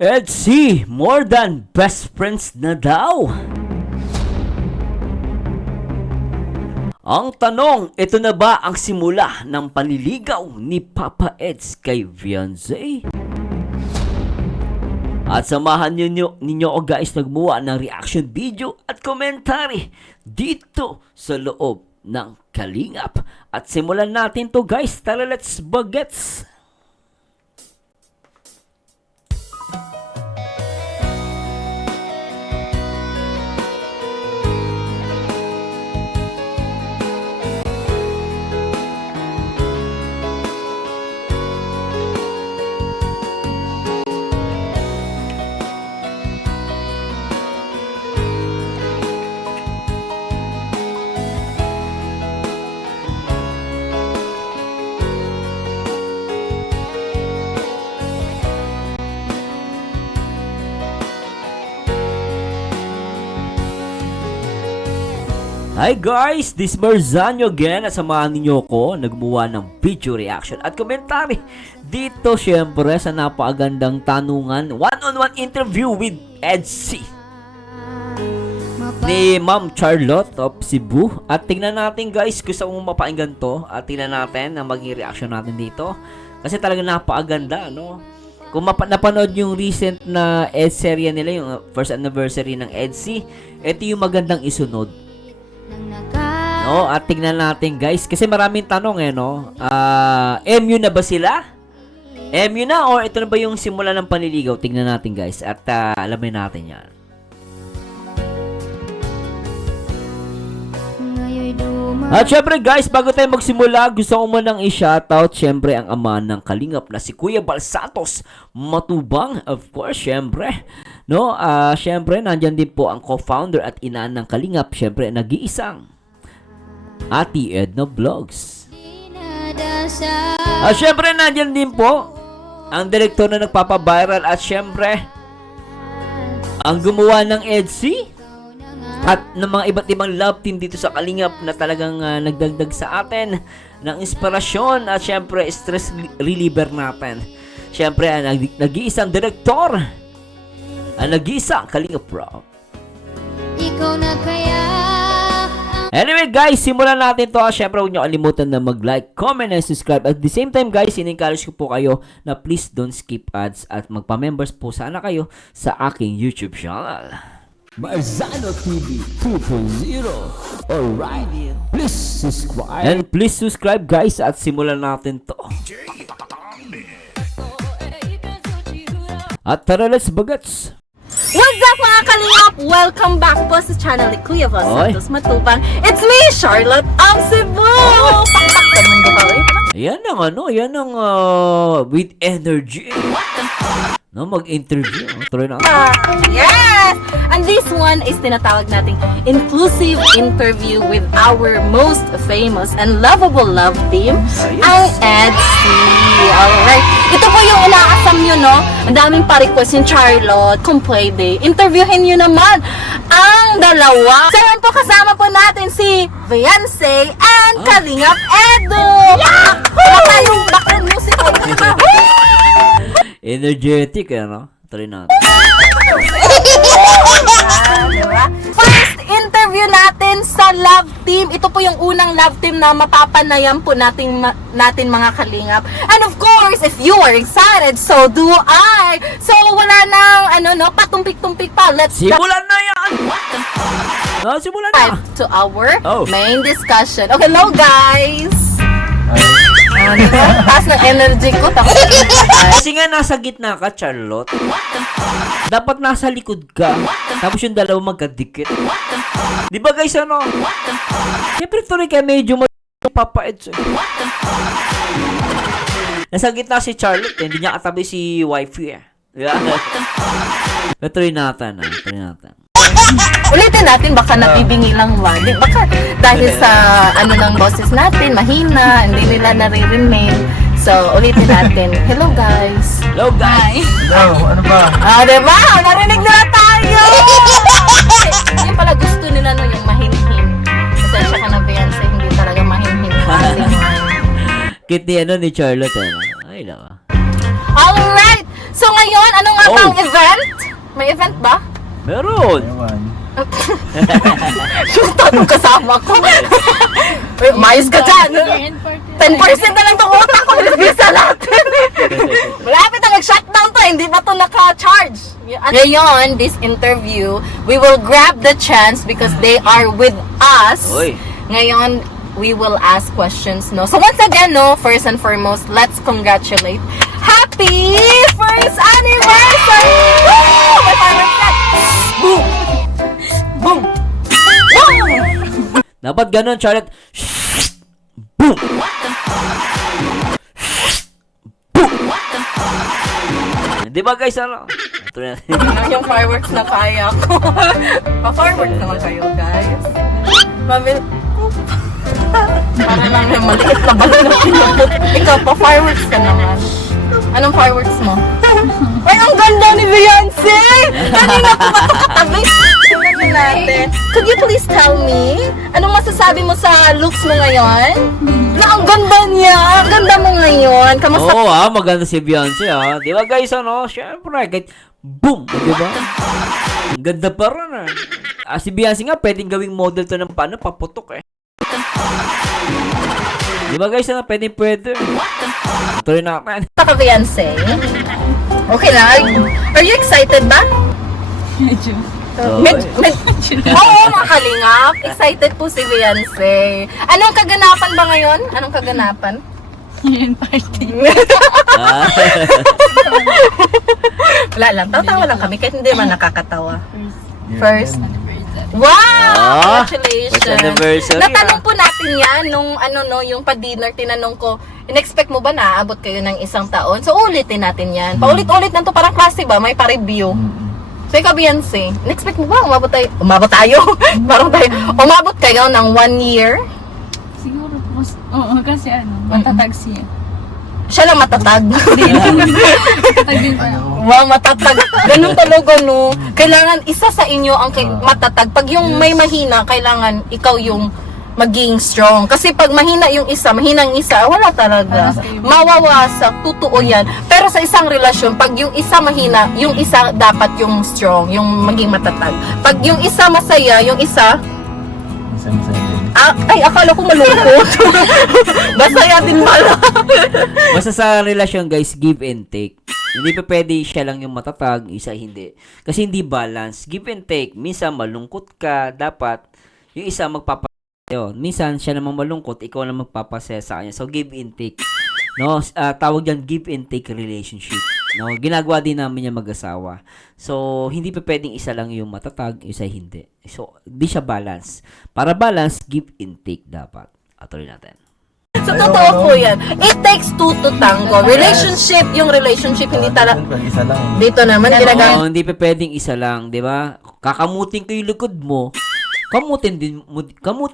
Edsy, more than best friends na daw. Ang tanong, ito na ba ang simula ng panliligaw ni Papa Eds kay Beyonce? At samahan ninyo o guys nagmuha ng reaction video at commentary dito sa loob ng Kalingap. At simulan natin to guys, tara let's bagets! Hi guys, this is Marzano again at samahan ninyo ko nagmuha ng video reaction at commentary dito syempre sa napakagandang tanungan one-on-one interview with Edsy ni Ma'am Charlotte of Cebu. At tingnan natin guys, gusto mong mapakinggan to at tingnan natin ang maging reaction natin dito kasi talaga napakaganda, no? Kung napanood yung recent na serye nila, yung first anniversary ng Edsy, ito yung magandang isunod. No, at tingnan natin guys kasi maraming tanong no. MU na ba sila? MU na or ito na ba yung simula ng panliligaw? Tingnan natin guys at alamin natin 'yan. At syempre guys, bago tayo magsimula, gusto ko munang i-shoutout syempre ang ama ng Kalingap na si Kuya Bal Santos Matubang, of course, syempre. No, syempre nandiyan din po ang co-founder at ina ng Kalingap, syempre nag-iisang Ate Edna Vlogs. At syempre nandiyan din po ang direktor na nagpapa-viral at syempre ang gumawa ng Edsy at ng mga iba't ibang love team dito sa Kalingap na talagang nagdagdag sa atin ng inspirasyon at syempre stress reliever natin. Syempre nag-iisang direktor, nag-iisang Kalingap Pro. Ikaw na kaya. Anyway guys, simulan natin to. Syempre huwag nyo kalimutan na mag-like, comment, and subscribe. At the same time guys, in-encourage ko po kayo na please don't skip ads at magpa-members po sana kayo sa aking YouTube channel. Marzano TV 2.0. Alright, please subscribe. And please subscribe guys at simulan natin to. At tara, let's bagets. What's up mga Kalingap? Welcome back po sa channel ni Kuya Bal Santos Matubang. It's me, Charlotte of Cebu! Pakpak sa mundo ka rin. Yan ang with energy. No, mag-interview. Tuloy na. Yes! And this one is tinatawag nating inclusive interview with our most famous and lovable love team, ang Edsy. Alright. Ito po yung inaasam nyo, no? Ang daming pa-request yung Charlotte, kung pwede. Interviewin nyo naman ang dalawa. So, yan po kasama po natin si Beyonce and Kalingap Edu. Baka yung background music. Energetic, ano? Tuloy natin. First interview natin sa love team. Ito po yung unang love team na mapapanayam po natin mga Kalingap. And of course, if you are excited, so do I. So wala nang patumpik-tumpik pa. Let's simulan na yan. Simulan na. To our main discussion. Okay, hello guys. Taas ng energy ko. Kasi nga nasa gitna ka, Charlotte. Dapat nasa likod ka. Tapos yung dalawa magkadikit. Di ba guys, ano? Siyempre tuloy kaya medyo Papa-Eds. Nasa gitna si Charlotte. Hindi niya katabi si wifey. Tuloy natin. Ulitin natin, baka nabibingi lang wali. Baka dahil sa ng boses natin, mahina, hindi nila naririnig. So, ulitin natin. Hello guys. Hello guys. Hello, ano ba? Diba? Narinig nila tayo! Yung pala gusto nila yung mahinhin. Pasensya ka na, Beyonce, hindi talaga mahinhin. Kit ni Charlotte. Ay, nawa. Alright! So ngayon, ano nga bang event? May event ba? Meron. Yung tanong kasama ko. Uy, umayos ka dyan. 10% na lang itong utak ko. Bisa natin. Malapit na mag-shutdown to. Hindi ba to naka-charge? Ngayon, this interview, we will grab the chance because they are with us. Oy. Ngayon, we will ask questions, no? So once again, no, first and foremost, let's congratulate happy first anniversary! Woo! May fireworks yan! Boom! Boom! Boom! Dapat ganun, Charlotte. Boom! Boom! Di ba guys, ano? Ito na. Yung fireworks na kaya ko. Pa-fireworks naman kayo, guys. Mabil... Para lang yung maliit na balon na pinupot. Ikaw, pa-fireworks ka naman. Anong fireworks mo? Ay, ang ganda ni Beyonce! Kanina ko ba ito katabi? Tingnan natin. Could you please tell me, anong masasabi mo sa looks mo ngayon? Na ang ganda niya! Ang ganda mo ngayon! Kamusta? Oo maganda si Beyonce Di ba guys, ano? Siyempre, kahit boom! Di ba? Ang ganda pa rin si Beyonce nga, pwedeng gawing model to ng paano, paputok Di ba guys, ano? Pwede. Tuloy natin. Ka Beyonce? Okay na. Are you excited ba? Medyo. Oo, mga kalingap. Excited po si Beyonce. Anong kaganapan ba ngayon? Anong kaganapan? Yan party. Wala lang. Tatawa lang kami kahit hindi man nakakatawa. First. Anniversary. Wow! Congratulations! First anniversary, Natanong po natin yan nung yung pa-dinner, tinanong ko, in-expect mo ba na aabot kayo ng 1 taon? So, ulitin natin yan. Paulit-ulit na to, parang klase ba? May pa-review. So, ikaw, Beyonce, in-expect mo ba umabot tayo? Parang tayo, umabot kayo ng 1 year? Siguro po. Oo, kasi matatag siya. Siya lang matatag. Matatag din pa ako. Wow, matatag. Ganun talaga, no? Kailangan isa sa inyo ang matatag. Pag yung may mahina, kailangan ikaw yung maging strong. Kasi pag mahina yung isa, mahinang isa, wala talaga. Mawawasak, totoo yan. Pero sa isang relasyon, pag yung isa mahina, yung isa dapat yung strong, yung maging matatag. Pag yung isa masaya, yung isa, ay, akala ko malungkot. Masaya din pala. Basta sa relasyon guys, give and take. Hindi pa pwede siya lang yung matatag, isa hindi. Kasi hindi balance. Give and take. Minsan malungkot ka, dapat yung isa magpapasaya. Minsan siya naman malungkot, ikaw na magpapasaya sa kanya. So give and take. No, tawag diyan give and take relationship. No, ginagawa din namin yung mag-asawa. So hindi pa pwedeng isa lang yung matatag, isa hindi. So di siya balance. Para balance, give and take dapat. Atuloy natin. So, totoo po yan. It takes two to tango. Relationship, yung relationship, hindi talaga. Dito naman, ginagawa. Oo, hindi pa pwedeng isa lang, di ba? Kakamutin ko yung likod mo. Kamutin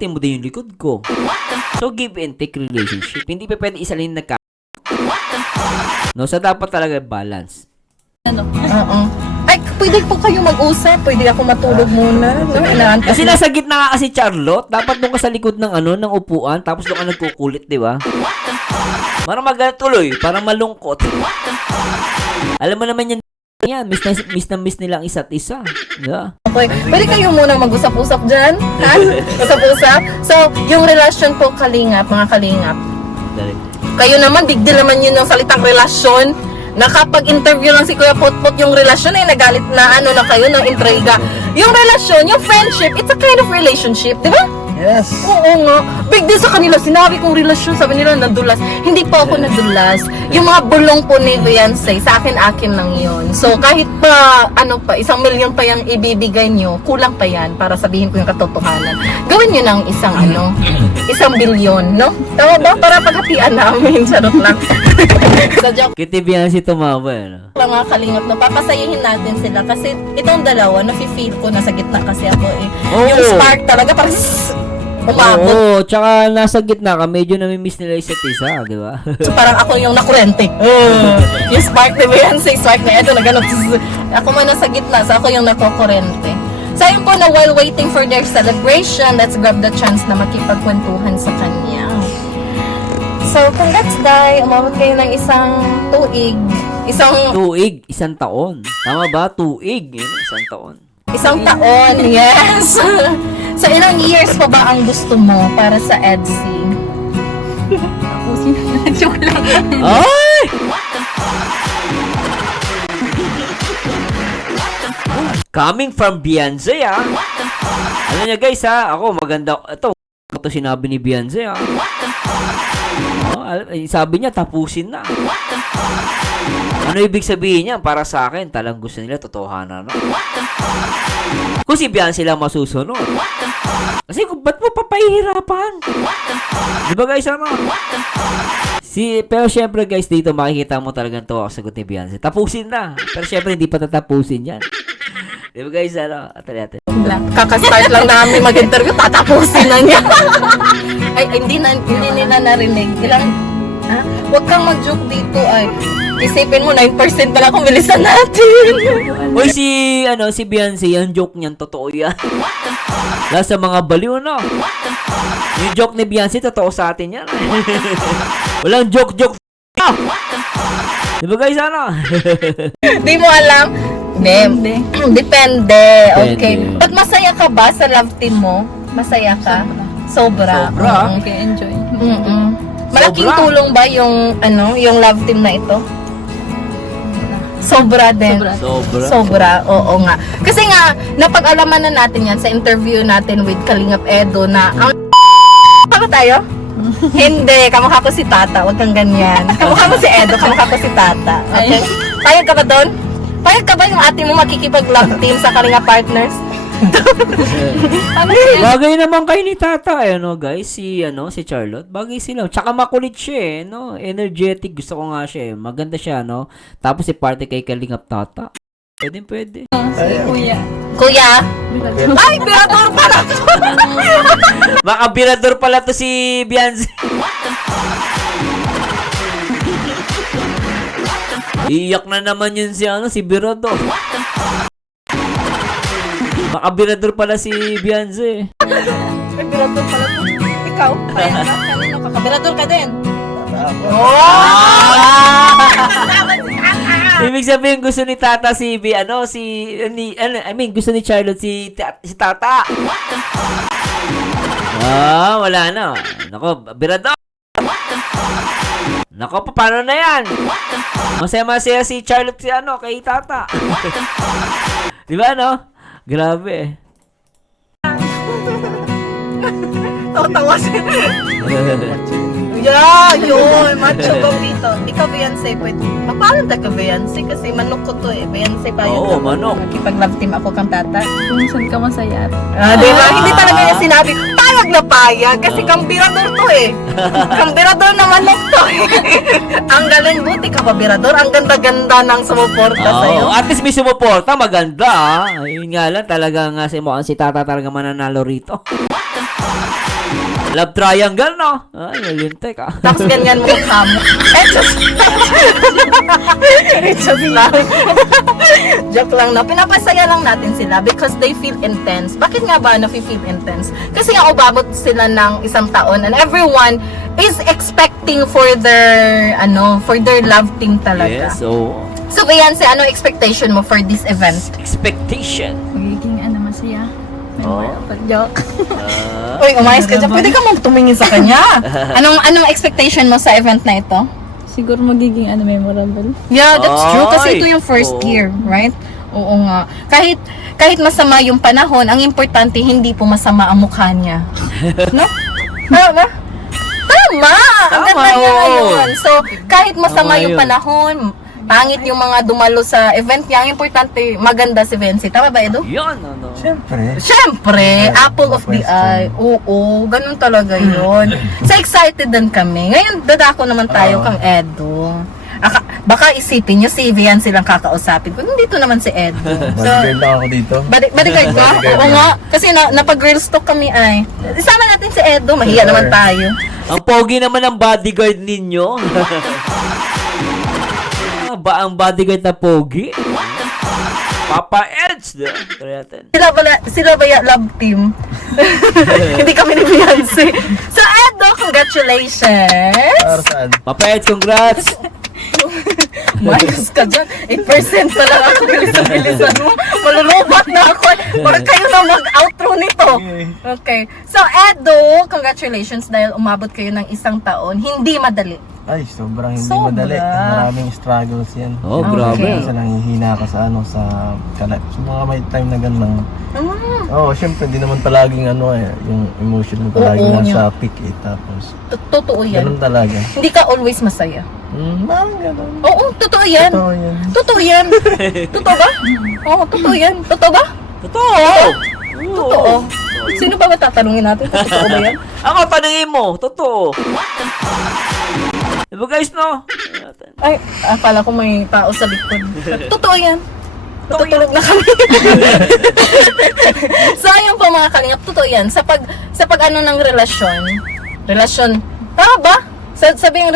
mo din yung likod ko. So, give and take relationship. Hindi pa pwede isa lang yung No, so dapat talaga balance. Oo. Ay, pwede po kayo mag-usap. Pwede ako matulog muna. No? Inaantas Kasi nasa gitna nga kasi Charlotte, dapat doon ka sa likod ng ng upuan, tapos doon ka nagkukulit, di ba? Para magatuloy, para malungkot. Alam mo naman yan, miss nila ang isa't isa. Yeah. Okay. Pwede kayo muna mag-usap-usap dyan. Ha? Usap-usap. So, yung relasyon po, kalingap, mga kalingap. Kayo naman, big deal naman yun ng salitang relasyon. Nakapag-interview lang si Kuya Putput yung relasyon ay nagalit na na kayo ng intriga. Yung relasyon, yung friendship, it's a kind of relationship, di ba? Yes. Oo nga. Big deal sa kanila. Sinabi kong relasyon, sabi nila nadulas. Hindi po ako nadulas. Yung mga bulong po ni Beyonce, sa akin lang yun. So, kahit pa, 1 milyon pa yung ibibigay nyo, kulang pa yan para sabihin ko yung katotohanan. Gawin nyo ng isang 1 bilyon, no? Tama ba? Para paghatian namin. Charot lang. Sa joke Kitty Beyonce tumawa, no? lang mga kalingap, no? Papasayahin natin sila. Kasi itong dalawa, nafe-feel ko, nasa gitna kasi ako eh. Oo. Yung spark talaga, parang umabot. Oo, tsaka nasa gitna ka, medyo namimiss nila isa't isa, di ba? So parang ako yung nakurente. Yung spark ni Beyonce, spark na ito na gano'n. Ako man nasa gitna, so ako yung nakukurente. So ayun po na while waiting for their celebration, let's grab the chance na makipagkwentuhan sa kanya. So congrats, Day. umabot kayo ng isang tuig. Tuig, isang taon. Tama ba? Tuig, yun, isang taon. Isang taon, yes. So, ilang years pa ba ang gusto mo para sa EDSI? Tapusin na. Joke lang. Ay! Coming from Beyonce, ah. Ano niya guys, ha? Ako, maganda. Ito sinabi ni Beyonce, ah. Sabi niya, tapusin na. Ano ibig sabihin niya? Para sa akin, talang gusto nila, totohanan na. Kung si Beyonce lang masusunod. Kasi ba't mo papahihirapan? Di ba guys, ano? Pero syempre guys, dito makikita mo talagang to ang sagot ni Beyonce. Tapusin na. Pero syempre, hindi pa tatapusin yan. Di ba guys, ano? Atali. Kakastart lang namin mag-interview, tatapusin na niya. Ay, hindi nila narinig. Ha? Huwag kang mag-joke dito, ay. Isipin mo, 9% pala kung bilisan natin. Uy, si Beyonce, yung joke niyan, totoo yan. Lalo sa mga baliw, no? Yung joke ni Beyonce, totoo sa atin yan. Walang joke. Di ba guys, ano? Di mo alam? Hindi. Depende. Okay. Depende. But masaya ka ba sa love team mo? Masaya ka? Sobra. Sobra. Okay, enjoy. Malaking Sobra. tulong ba yung love team na ito? Sobra din. Sobra, oo nga. Kasi nga, napag-alaman na natin yan sa interview natin with Kalingap Edo na ang pa tayo? Hindi, kamukha ko si Tata, wag kang ganyan. Kamukha mo si Edo, kamukha ko si Tata. Okay? Payag ka ba doon? Payag ka ba yung ate mo makikipag-love team sa Kalingap Partners? Bagay naman kayo ni Tata, guys, si Charlotte. Bagay sila. Tsaka makulit siya, no? Energetic, gusto ko nga siya, Maganda siya, no? Tapos si party kay Kalingap Tata. Pwede. Kuya. Kuya? Ay, birador pala to! Makabirador pala to si Beyonce. Iyak na naman yun si Birador. Makabirador pala si Beyonce. Birador pala to. Ikaw? Payag ka? Kanino ka? Birador ka din? Ibig sabihin gusto ni Tata gusto ni Charlotte si Tata. Wala na. Nako, Birador. Nako, paano na yan? Masaya si Charlotte kay Tata. Di ba, Grabe. Tawa siya. Yeah, yun. Macho Gambito. Ikaw, Beyonce, pwede. Paano ka Beyonce? Kasi manok ko to Beyonce pa yun. Oo, manok. Nakipag-love team ako kang Tata. Kung saan ka masaya. Diba? Hindi talaga yung sinabi. Payag na payag. Kasi kambirador to Kambirador na manok to Ang galing, buti ka pa, Birador. Ang ganda-ganda ng sumuporta sa'yo. At least may sumuporta, maganda. Yun nga lang, talaga nga si Tata talaga mananalo rito. Love triangle, no? Ay, nalintek, Tapos ganyan mo mukha mo. Just lang. Joke lang, no? Pinapasaya lang natin sila because they feel intense. Bakit nga ba feel intense? Kasi nga umabot sila ng isang taon and everyone is expecting for their love team talaga. Yes, so So, Beyonce, ano expectation mo for this event? expectation. Magiging masaya. Pag-joke. Uy, umayos ka dyan. Pwede ka mong tumingin sa kanya. Anong expectation mo sa event na ito? Siguro magiging memorable. Yeah, that's true. Kasi Ay! ito yung first Oo. year, right? Oo nga. Kahit masama yung panahon, ang importante, hindi po masama ang mukha niya. No? Tama? Tama! Ang Tama, ganda niya oo. ngayon. So, kahit masama Tama yung yun. panahon, pangit yung mga dumalo sa event niya, ang importante, maganda si Vency. Tama ba, Edo? Yun, Siyempre, apple of the eye. Oo, ganun talaga yun. So excited din kami. Ngayon, dadako naman tayo kang Edo. Baka isipin nyo si Vian silang kakausapin ko. Nandito naman si Edo. So, Bodyguard ako dito. bodyguard ka? Oo nga. Kasi napag-girls talk kami ay. Isama natin si Edo. Mahiya naman tayo. Ang pogi naman ang bodyguard ninyo. Ang bodyguard na pogi? Papa Eds. Try natin. Sila ba yung love team? Hindi kami ni Beyonce. So, Edo, congratulations! Para saan? Papa Eds, congrats. Mayos ka dyan. 8% na lang ako. Bilisan mo. Malulubat na ako. Parang kayo na mag-outro nito. Okay. So, Edo, congratulations dahil umabot kayo ng 1 taon. Hindi madali. Ay, sobrang hindi Sobra. madali. Maraming struggles yan. Oh, Okay. grabe. Kasi nanghihina ka sa ano, sa kalat. So, mga may time na ganun. Oo, syempre, di naman palaging yung emotion mo palaging Oo, nasa peak eh. Tapos, Totoo yan. ganun talaga. Hindi ka always masaya. Parang ganun. Oo, totoo yan. Totoo yan. Totoo yan. Totoo ba? Oo, totoo yan. Totoo ba? Totoo. Totoo. Sino ba tatanungin natin kung totoo ba yan? Ako, tanungin mo. Totoo. Diba guys, no? Ay, akala ko may tao sa likod. Totoo yan. Tutulog na kami. So, ayun po mga kalingap, totoo yan. Sa pag ano ng relasyon, tama ba? Sabihin,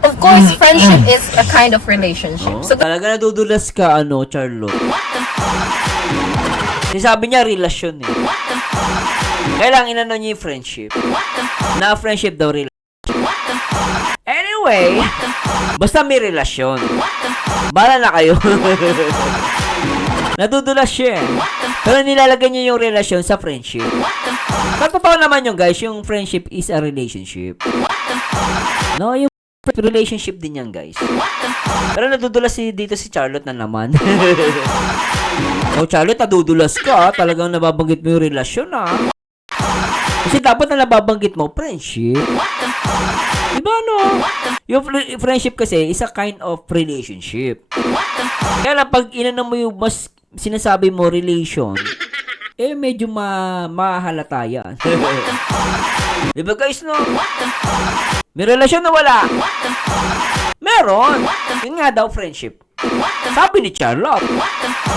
of course, friendship is a kind of relationship. Oh, So, talaga nadudulas ka, Charlotte. Sabi niya, relasyon eh. Kailangan inano niya yung friendship. Na friendship daw relasyon. Anyway, basta may relasyon. Bala na kayo. Nadudulas siya eh. Pero nilalagay niya yung relasyon sa friendship. Sa totoo naman yung guys, yung friendship is a relationship. No, yung relationship din yan guys. Pero nadudulas dito si Charlotte na naman. Oh, Charlotte, nadudulas ka. Talagang nababanggit mo yung relasyon Kasi dapat na nababanggit mo, friendship. Diba no? Yung friendship kasi is a kind of relationship. Kaya lang pag inano mo yung mas sinasabi mo relation, medyo mahalata yan. Diba guys no? May relasyon na wala. Meron. Yun nga daw friendship. Sabi ni Charlotte.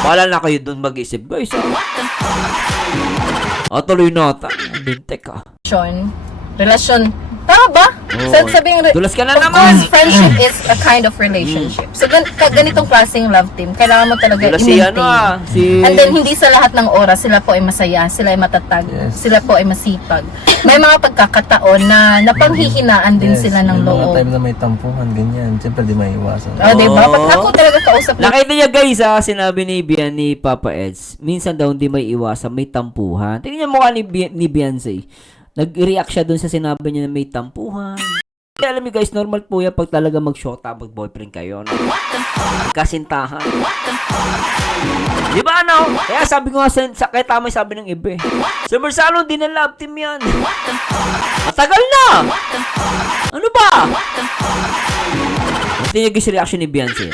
Wala na kayo dun mag-isip guys. Tuloy natin. Bintek ka. relasyon, tama ba? Sabihin, Dulas ka na of naman. course, friendship is a kind of relationship. So, ganitong klaseng love team, kailangan mo talaga Dulas si i-maintain. And then, hindi sa lahat ng oras, sila po ay masaya, sila ay matatag, Yes. sila po ay masipag. May mga pagkakataon na napanghihinaan din sila ng May mga loob. time na may tampuhan, ganyan. Siyempre, di may iwasan. Oh, diba? Pag ako talaga kausap na, Nakita niya guys sinabi ni Bian ni Papa Eds, minsan daw hindi may iwasan, may tampuhan. Tingnan niyo mukha ni Beyonce. Nag-react siya dun sa sinabi niya na may tampuhan. Kaya alam niyo guys, normal po yan pag talaga mag-shota, mag-boyfriend kayo. No? Kasintahan. Di ba ano? Kaya sabi ko nga, kaya tama yung sabi ng iba eh. Summer Salon, di na love team yan. Matagal na! Ano ba? Tingnan niyo guys yung reaction ni Beyonce.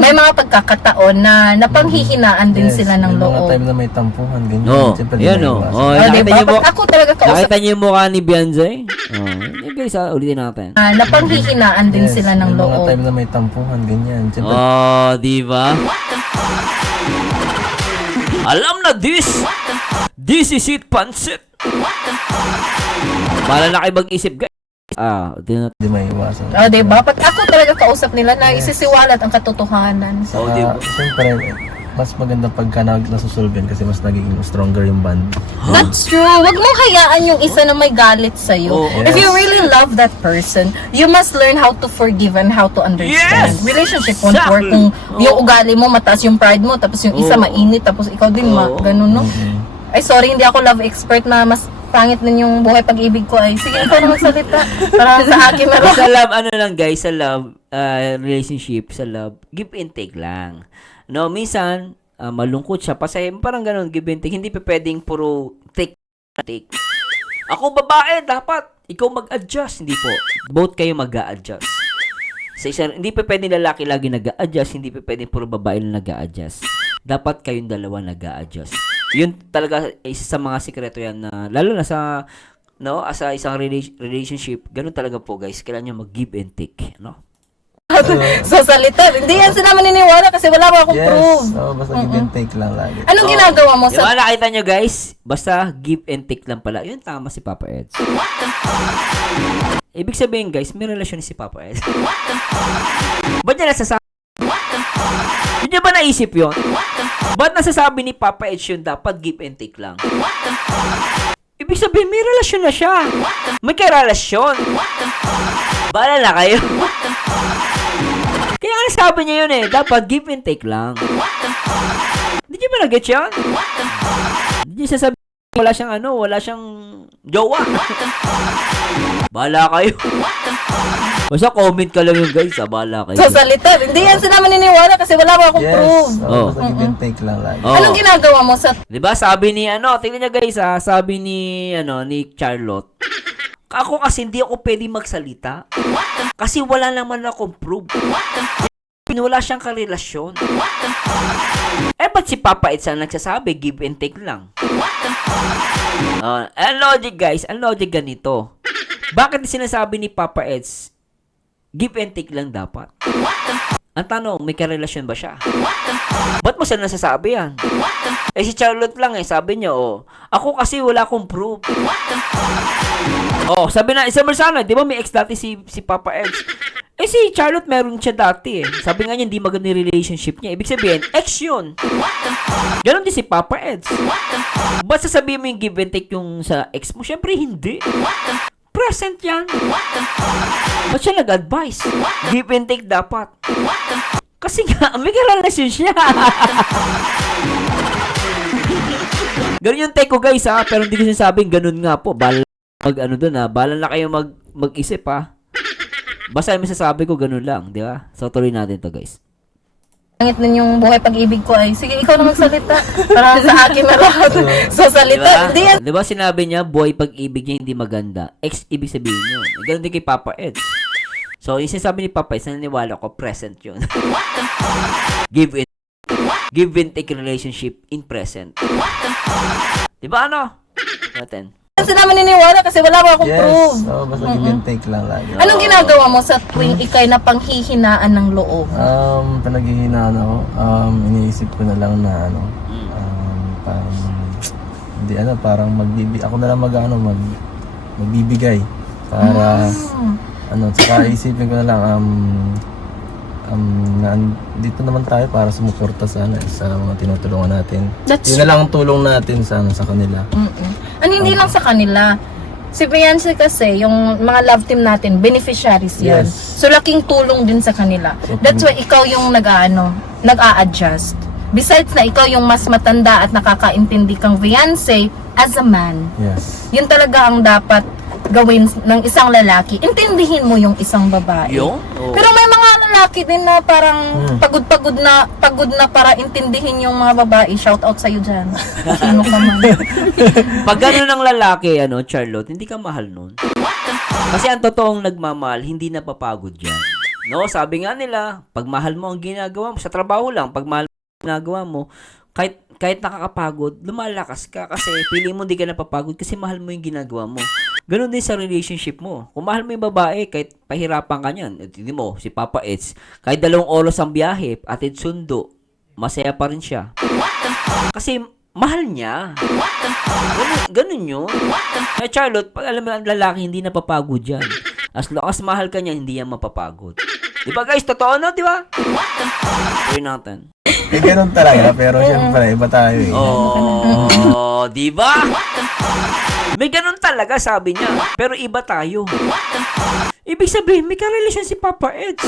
may mga pagkakataon na napanghihinaan din sila ng May mga loob. time na may tampuhan, ganyan. No, Siyempre, di yan may o. iwasan. Oh, Oh, nakita diba? niyo mo, Pag ako talaga kausap nakita niyo yung mukha ni Beyonce? Oh, yun guys ulitin natin. napanghihinaan din Yes, sila ng may mga loob. time na may tampuhan, ganyan. Siyempre, Oh, di ba? Alam na this is it, pansit. Bala na kayo mag-isip guys. Di na. di may iwasan. Oh, diba? Pag ako talaga kausap nila na isisiwalat ang katotohanan. Oh, di ba? Siyempre, mas maganda pagka nasusolve kasi mas nagiging stronger yung band. That's true. Wag mong hayaan yung isa na may galit sa'yo. Oo. If you really love that person, you must learn how to forgive and how to understand. Yes! Relationship won't Exactly. work kung yung ugali mo, mataas yung pride mo, tapos yung isa Oo. mainit, tapos ikaw din ganun, no? Ay, sorry, hindi ako love expert na mas pangit din yung buhay pag-ibig ko ay. Sige, ikaw na magsalita. Para sa akin na Sa love, ano lang guys, sa love, relationship, sa love, give and take lang. No, minsan, malungkot siya, pasaya, parang ganun, give and take. Hindi pa pwedeng puro take. Ako babae, dapat, ikaw mag-adjust. Hindi po. Both kayo mag-a-adjust. Sa isa, hindi pa pwedeng lalaki lagi nag-a-adjust, hindi pa pwedeng puro babae lang nag-a-adjust. Dapat kayong dalawa nag-a-adjust. Yun talaga, isa sa mga sikreto yan na, lalo na sa, no, as a isang relationship, ganun talaga po guys, kailangan nyo mag-give and take, no? sa salita. Hindi yan sila maniniwala kasi wala pa akong proof. Basta give and take lang lagi. Anong ginagawa mo Diba sa... nakita nyo guys? Basta give and take lang pala. Yun tama si Papa Eds. Ibig sabihin guys, may relasyon si Papa Eds. Ba't niya nasasabi? Hindi niya ba naisip yun? Ba't nasasabi ni Papa Edge yun dapat give and take lang? Ibig sabihin, may relasyon na siya. May karelasyon. Bahala na kayo. Kaya nga sabi niya yun dapat give and take lang. Hindi niyo ba nag-get yun? Hindi niyo sasabihin, wala siyang jowa. Bahala kayo. Basta comment ka lang yung guys, bahala kayo. Sa salita, hindi yan sila maniniwala kasi wala pa akong proof. Oh. Basta give and take lang lagi. Oh. Anong ginagawa mo sa... Diba sabi ni tingnan niyo guys sabi ni Charlotte. Ako kasi hindi ako pwede magsalita. Kasi wala naman akong proof. Wala siyang karelasyon. Ba't si Papa Eds ang nagsasabi, give and take lang? Ang logic guys, ang logic ganito. Bakit sinasabi ni Papa Eds, give and take lang dapat? Ang tanong, may karelasyon ba siya? Ba't mo siya nasasabi yan? Si Charlotte lang sabi niya, ako kasi wala akong proof. Sabi na, isa sana, di ba may ex dati si Papa Eds? Si Charlotte meron siya dati Sabi nga niya, hindi maganda yung relationship niya. Ibig sabihin, ex yun. Ganon din si Papa Eds. Ba't sasabihin mo yung give and take yung sa ex mo? Siyempre, hindi. Present yan. Ba't siya nag-advise? Give and take dapat. Kasi nga, may karelasyon siya. Ganun yung take ko guys pero hindi ko sinasabing ganun nga po. Bala bala na kayo mag-isip Basta may sasabi ko ganun lang, di ba? So tuloy natin to guys. Pangit din yung buhay pag-ibig ko sige, ikaw na magsalita. Para sa akin na lahat. So salita, Diba? hindi yan. Diba sinabi niya, buhay pag-ibig niya hindi maganda. Ex, ibig sabihin yun. Ganun din kay Papa Eds. So, yung sinasabi ni Papa Eds, naniniwala ko, present yun. Give and take relationship in present. Diba Natin. Sila maniniwala kasi wala pa akong proof. Basta give and take lang lagi. Anong ginagawa mo sa tuwing ikay na panghihinaan ng loob? Pinaghihinaan ako, iniisip ko na lang na parang hindi parang ako na lang magbibigay para saka isipin ko na lang dito naman tayo para sumuporta sa mga tinutulungan natin. Yun na lang ang tulong natin sa kanila. Hindi lang sa kanila. Si Beyonce kasi, yung mga love team natin, beneficiaries yan. Yes. So, laking tulong din sa kanila. That's why ikaw yung nag-a-adjust. Besides na ikaw yung mas matanda at nakakaintindi kang Beyonce as a man. Yes. Yun talaga ang dapat gawin ng isang lalaki. Intindihin mo yung isang babae. Pero may mga lalaki din na parang pagod na para intindihin yung mga babae. Shout out sa'yo dyan. Sino ka man. Pag gano'n ng lalaki, Charlotte, hindi ka mahal nun. Kasi ang totoong nagmamahal, hindi napapagod yan. Sabi nga nila, pag mahal mo ang ginagawa mo, sa trabaho lang, pag mahal mo ang ginagawa mo, kahit nakakapagod, lumalakas ka kasi pili mo hindi ka napapagod kasi mahal mo yung ginagawa mo. Ganon din sa relationship mo. Kung mahal mo yung babae, kahit pahirapan ka niyan, hindi mo, si Papa Eds, kahit 2 oras ang biyahe, atid sundo, masaya pa rin siya. Kasi mahal niya. Ganun yun. Kaya Charlotte, pag alam mo ang lalaki, hindi napapagod yan. As long as mahal ka niya, hindi yan mapapagod. Diba guys, totoo na, diba? Tuloy natin. Ganun talaga, pero syempre, iba tayo diba? May ganun talaga, sabi niya. Pero iba tayo. Ibig sabihin, may karelasyon si Papa Eds.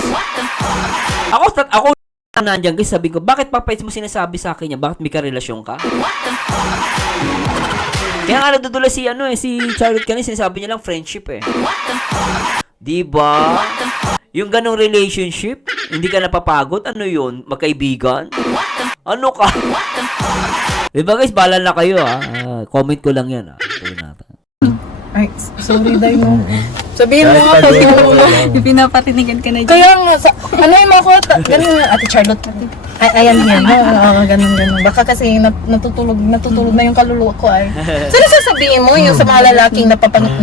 Ako nandiyan guys, sabi ko, bakit Papa Eds mo sinasabi sa akin niya? Bakit may karelasyon ka? Kaya nga nadudula si Charlotte kanina, sinasabi niya lang friendship Diba? Yung ganong relationship, hindi ka napapagod? Ano yun? Magkaibigan? Ano ka? Diba guys, bahala na kayo comment ko lang yan Tuloy natin. Ay, sorry dahil mo. Sabihin mo nga kasi Yung pinapatinigan ka na dyan. kaya nga, yung mga kota? Ganun nga, Ate Charlotte. Ayan yan. Ganun. Baka kasi natutulog na yung kaluluwa ko So, sasabihin mo yung sa mga lalaking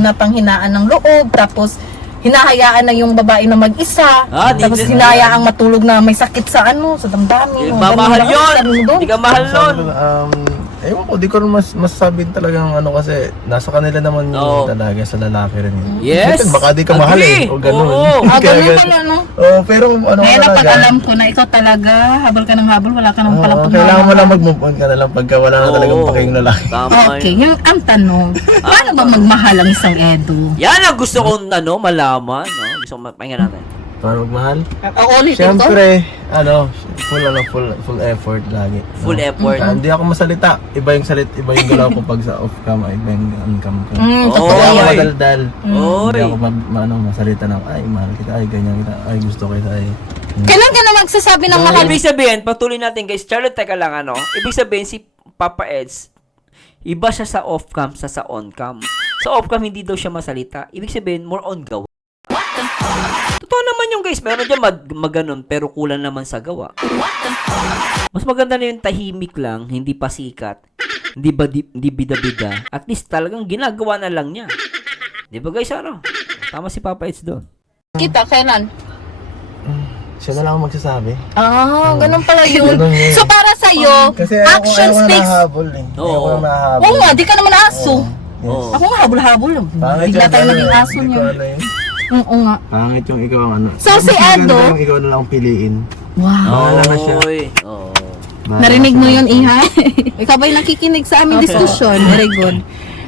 napanghinaan ng loob, tapos hinahayaan na yung babae na mag-isa, tapos hinahayaang matulog na may sakit sa sa damdamin. Hindi ka mahal yun! Hindi ka mahal nun! Ewan ko, di ko rin masasabi talagang ano kasi nasa kanila naman Oo. yung talaga sa lalaki rin. Yes. Siyempre, baka di ka mahal Agree. O ganun. Oo. Ganun Kaya pala, no? Oo, pero ano Kaya ka na pag talaga. alam ko na ikaw talaga, habol ka ng habol, wala ka nang Oo, palang kailangan mo lang mag-move on ka na lang pagka wala na talagang Oo. pake yung lalaki. Tama Okay, yun. ang tanong, paano ba magmahal ang isang Edu? Yan ang gusto kong malaman. No? Gusto kong pahinga natin. Para magmahal? Ulitin ko. Siyempre, full effort lagi. Full effort. Hindi ako masalita. Iba yung iba yung galaw ko pag sa off-cam, iba yung on-cam ko. Totoo Hindi ako yan. madaldal. Hindi Oy. ako masalita ng, ay, mahal kita, ay, ganyan kita, ay, gusto kita, ay. Kailan ka na magsasabi ng mahal? Ibig sabihin, patuloy natin guys. Charlotte, teka lang ano. Ibig sabihin, si Papa Eds, iba siya sa off-cam sa on-cam. Sa off-cam, hindi daw siya masalita. Ibig sabihin, more on gawa. Totoo naman yung guys. Meron dyan maganon, pero kulang naman sa gawa. Mas maganda na yung tahimik lang, hindi pa sikat. Hindi bida-bida. At least talagang ginagawa na lang niya. Di ba guys, ano? Tama si Papa Eds doon. Kita, kailan? Siya na lang ang magsasabi. Ganun pala yun. Ganun yun. So, para sa'yo, Kasi action ayaw ko na speaks. nahabol eh. Oo. Ayaw ko na nahabol. Oo nga, di ka naman aso. Oo. Ako nga, habol-habol. Pangit Bigla yung tayo ano naging eh. aso Hindi niya. ko ano eh. Oo nga. Pangit yung ikaw ang ano. So, Mas si maganda Edo? yung ikaw na lang ang piliin. Wow. Bahala na siya. Oy. Oo. Bahala Narinig na mo siya. yun, Iha? Ikaw ba'y nakikinig sa aming diskusyon? Very good.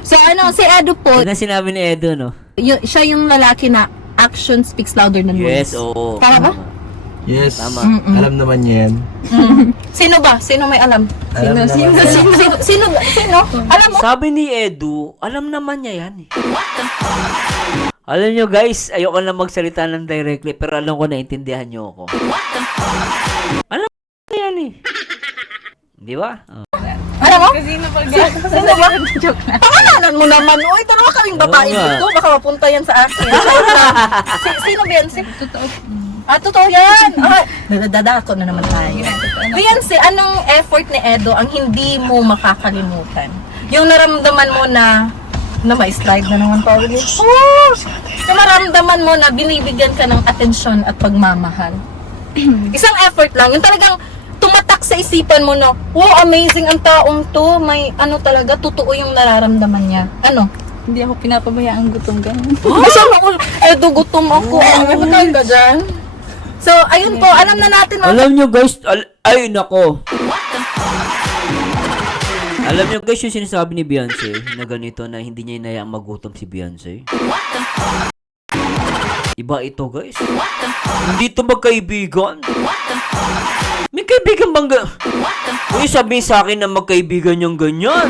So, si Edo po, Yan ang sinabi ni Edo, no? siya yung lalaki na action speaks louder than Yes, words. oo. Tama ba? Yes. Tama. Alam naman niya yan. Sino ba? Sino may alam? Alam naman niya. Sino? Alam mo? Sabi ni Edu, alam naman niya yan eh. Alam nyo guys, ayoko na magsalita ng directly, pero alam ko naintindihan nyo ako. Alam ko yan eh. Di ba? Oh. Alam mo? Sino ba? Sino ba? Pangalanan mo naman. Uy, dalawa kaming babae Oo nga. dito. Baka mapunta yan sa akin. Sino Beyonce? Totoo. Totoo yan. Nadadako na naman tayo. Beyonce, anong effort ni Edo ang hindi mo makakalimutan? Yung naramdaman mo na may slide na naman pa ulit. Yung naramdaman mo na binibigyan ka ng atensyon at pagmamahal. Isang effort lang. Yung talagang tumatak sa isipan mo na, wow, amazing ang taong to. May ano talaga, totoo yung nararamdaman niya. Ano? Hindi ako pinapabayaan gutom ganun. Masama ako, Edo, gutom ako. Ano ka dyan? So, ayun po, alam na natin mga Alam nyo guys, ay nako. Alam nyo guys yung sinasabi ni Beyonce na ganito na hindi niya inayaang magutom si Beyonce. Iba ito guys. Hindi ito magkaibigan. May kaibigan bang Uy, sabihin sa akin na magkaibigan yung ganyan.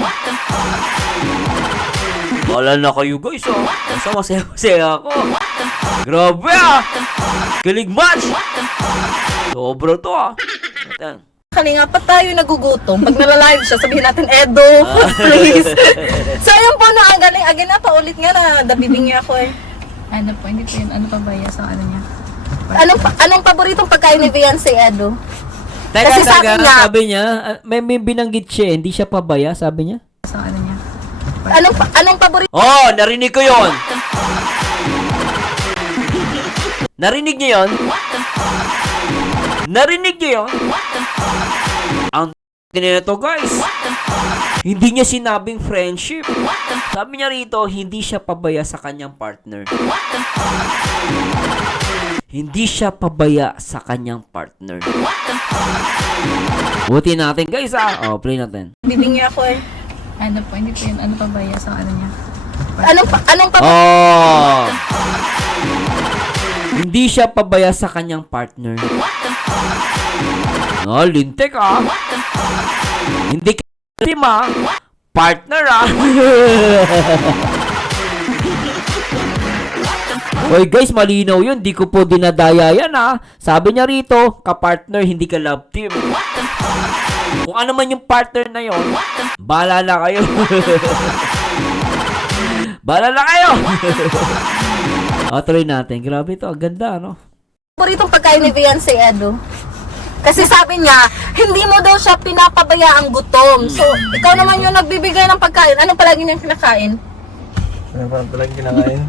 Wala na kayo guys oh. Basta masaya ako. Grabe ah. Galing match. Sobra to ah. Kalinga pa tayo nagugutom. Pag nalalive siya, sabihin natin, Edo, please. So, ayun po, no, ang galing. Again na, paulit nga na, dabibingi ako eh. Ano po, hindi po yun. Ano pa ba sa ano niya? Anong paboritong pagkain ni Beyonce, Edo? Teka, Kasi sabi teka, niya- sabi niya, may binanggit siya, hindi siya pabaya, sabi niya. Sa ano niya? Anong paborito? Oh, narinig ko yon. Narinig niyo yon? Narinig niyo yon? Ang nito guys. Hindi niya sinabing friendship. Sabi niya rito, hindi siya pabaya sa kanyang partner. Hindi siya pabaya sa kanyang partner. Buti natin guys ah. Oh, play natin. Bibingi ako eh. Ano po, hindi po yun. Ano pa ba sa ano niya? Anong paborito? Oh! Hindi siya pabaya sa kanyang partner. Oh, lintik ah. Hindi ka team ah. Partner ah. Hoy guys, malinaw yun. Di ko po dinadaya yan ah. Sabi niya rito, ka-partner, hindi ka love team. Kung ano man yung partner na yon, bahala na kayo. Bahala na kayo. Tuloy natin. Grabe to. Ang ganda, no? Paboritong pagkain ni Beyonce, Edo? Kasi sabi niya, hindi mo daw siya pinapabayaan gutom. So, ikaw naman yung nagbibigay ng pagkain. Anong palagi niyang kinakain? Ano pa talagang kinakain?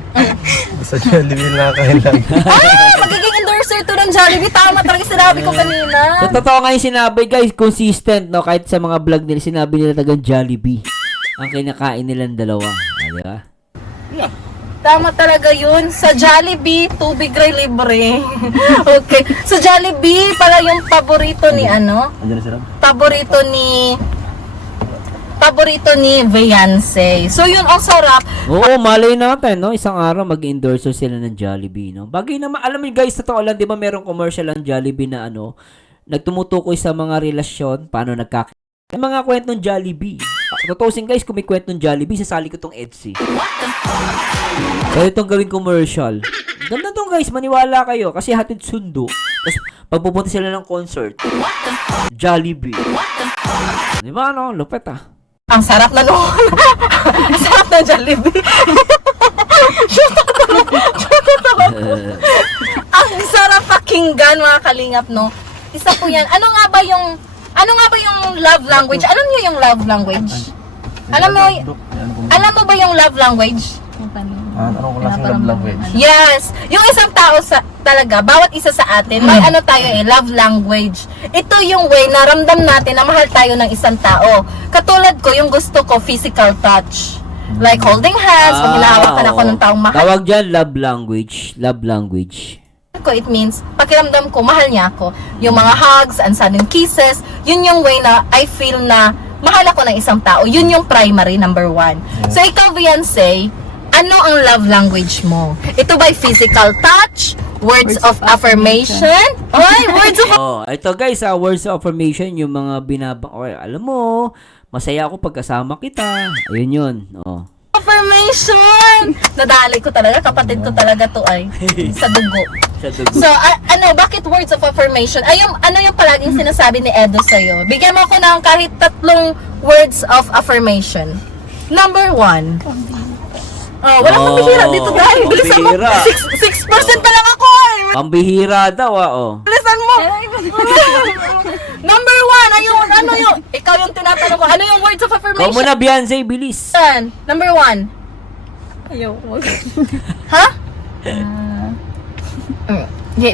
Gusto niya, hindi nila nakakain lang. Ay, magiging endorser to ng Jollibee. Tama talaga sinabi ko kanina. Sa totoo nga yung sinabi, guys, consistent, no? Kahit sa mga vlog nila, sinabi nila tagang Jollibee ang kinakain nilang dalawa. Di ba? Tama talaga yun. Sa Jollibee, tubig ray libre. Okay. Sa Jollibee, pala yung paborito ni ano? Andiyan na sila? Paborito ni Beyonce. So yun, ang sarap. Oo, malay natin, no? Isang araw mag-endorser sila ng Jollibee, no? Bagay naman, alam mo guys, totoo lang, di ba merong commercial ang Jollibee na ano, nagtumutukoy sa mga relasyon, paano Yung mga kwentong Jollibee. Tutusin guys, kung may kwentong Jollibee, sasali ko tong Etsy. Pwede itong gawing commercial. Ganda tong guys, maniwala kayo, kasi hatid sundo. Tapos, pagpupunta sila ng concert, Jollibee. Di ba, no? Lupet, ah. Ang sarap na noon. Ang sarap na Jollibee. Ang sarap pakinggan, mga kalingap, no? Isa po yan. Ano nga ba yung love language? Alam niyo yung love language? Alam mo ba yung love language? Anong klaseng love language? Yes. Yung isang tao talaga, bawat isa sa atin, may ano tayo love language. Ito yung way na ramdam natin na mahal tayo ng isang tao. Katulad ko, yung gusto ko, physical touch. Like holding hands, pag hinahawakan ako ng taong mahal Tawag dyan, love language. Love language. ko, it means, pakiramdam ko, mahal niya ako. Yung mga hugs and sudden kisses, yun yung way na I feel na mahal ako ng isang tao. Yun yung primary, number one. So, ikaw, Beyonce, ano ang love language mo? Ito ba physical touch? Words of affirmation? Oy, words of Oh, ito guys, words of affirmation, yung mga okay, alam mo, masaya ako pagkasama kita. Ayun yun. Oh. affirmation! Nadali ko talaga, kapatid ko talaga to ay. Sa dugo. Sa dugo. So, bakit words of affirmation? Ano yung palaging sinasabi ni Edo sa'yo? Bigyan mo ako ng kahit 3 words of affirmation. Number 1. Oh, walang pambihira dito, guys. Bilisan mo. pambihira. 6% pa lang ako eh. Pambihira daw, oh. Bilisan mo. Number 1, ano yung, ikaw yung tinatanong ko, ano yung words of Ikaw affirmation? muna, Beyonce, bilis. Number 1. Ayaw, wag. Ha?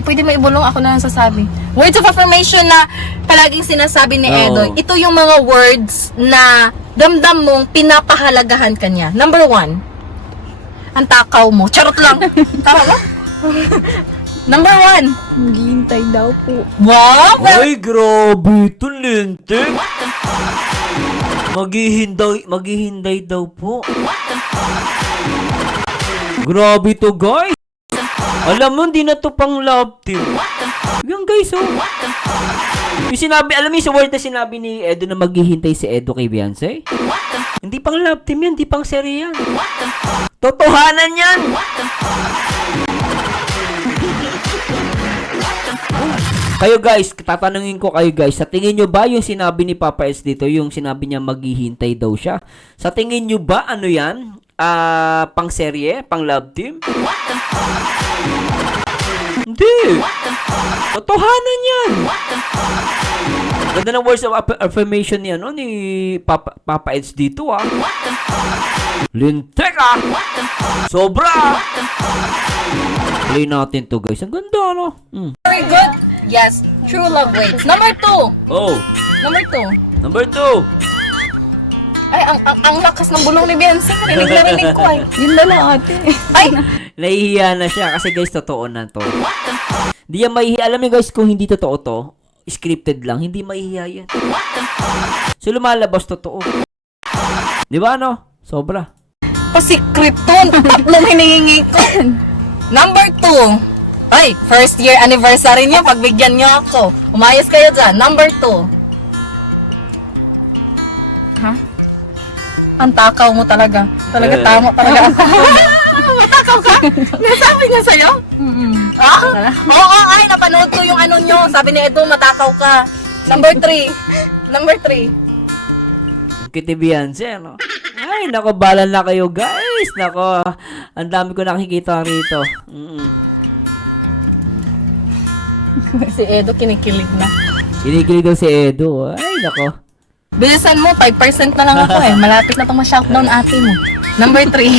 Pwede mo ibulong, ako na lang sasabi. Words of affirmation na palaging sinasabi ni Edo. Oo. Ito yung mga words na damdam mong pinapahalagahan ka niya. Number 1. Ang takaw mo. Charot lang. Tama ba? Number 1. Maghihintay daw po. Wow! Ay, grabe ito, lintik. Maghihinday daw po. Grabe to, guys. Alam mo, hindi na to pang love team. Yan, guys, oh. Yung sinabi, alam mo yung word na sinabi ni Edo na maghihintay si Edo kay Beyonce? Hindi pang love team yan, hindi pang serye yan. Totohanan yan! Kayo guys, tatanungin ko kayo guys, sa tingin nyo ba yung sinabi ni Papa S dito, yung sinabi niya maghihintay daw siya? Sa tingin nyo ba, ano yan? Pang serye? Pang love team? Hindi! Totohanan yan! Ganda ng words of affirmation ni, ni Papa Eds dito, ah. Lintek, ah! Sobra! Play natin to, guys. Ang ganda, no? Very good. Yes. True love waits. Number 2. Oh, Number 2. number 2. Ay, ang lakas ng bulong ni Beyonce. Rinig na rinig ko ay. Yun na lang ate. Ay! Nahihiya na siya kasi guys, totoo na to. Hindi yan mahihiya. Alam niyo guys, kung hindi totoo to, scripted lang, hindi mahihiya yan. So, lumalabas totoo. Di ba, ano? Sobra. Kasi krypton. 3 hinihingi ko. Number 2. Ay, first year anniversary niyo. Pagbigyan niyo ako. Umayos kayo dyan. Number 2. Ha? Ang takaw mo talaga. Talaga tama talaga. Matakaw ka? Nasabi niya sa'yo? Ah? Oo, ay, napanood ko yung ano nyo. Sabi ni Edo, matakaw ka. Number 3. Number 3. Kiti Beyonce, ano? Ay, nako, balan na kayo, guys. Nako, ang dami ko nakikita rito. Si Edo kinikilig na. Kinikilig daw si Edo. Ay, nako. Bilisan mo, 5% na lang ako eh. Malapit na itong ma-shoutdown ate mo. Number 3.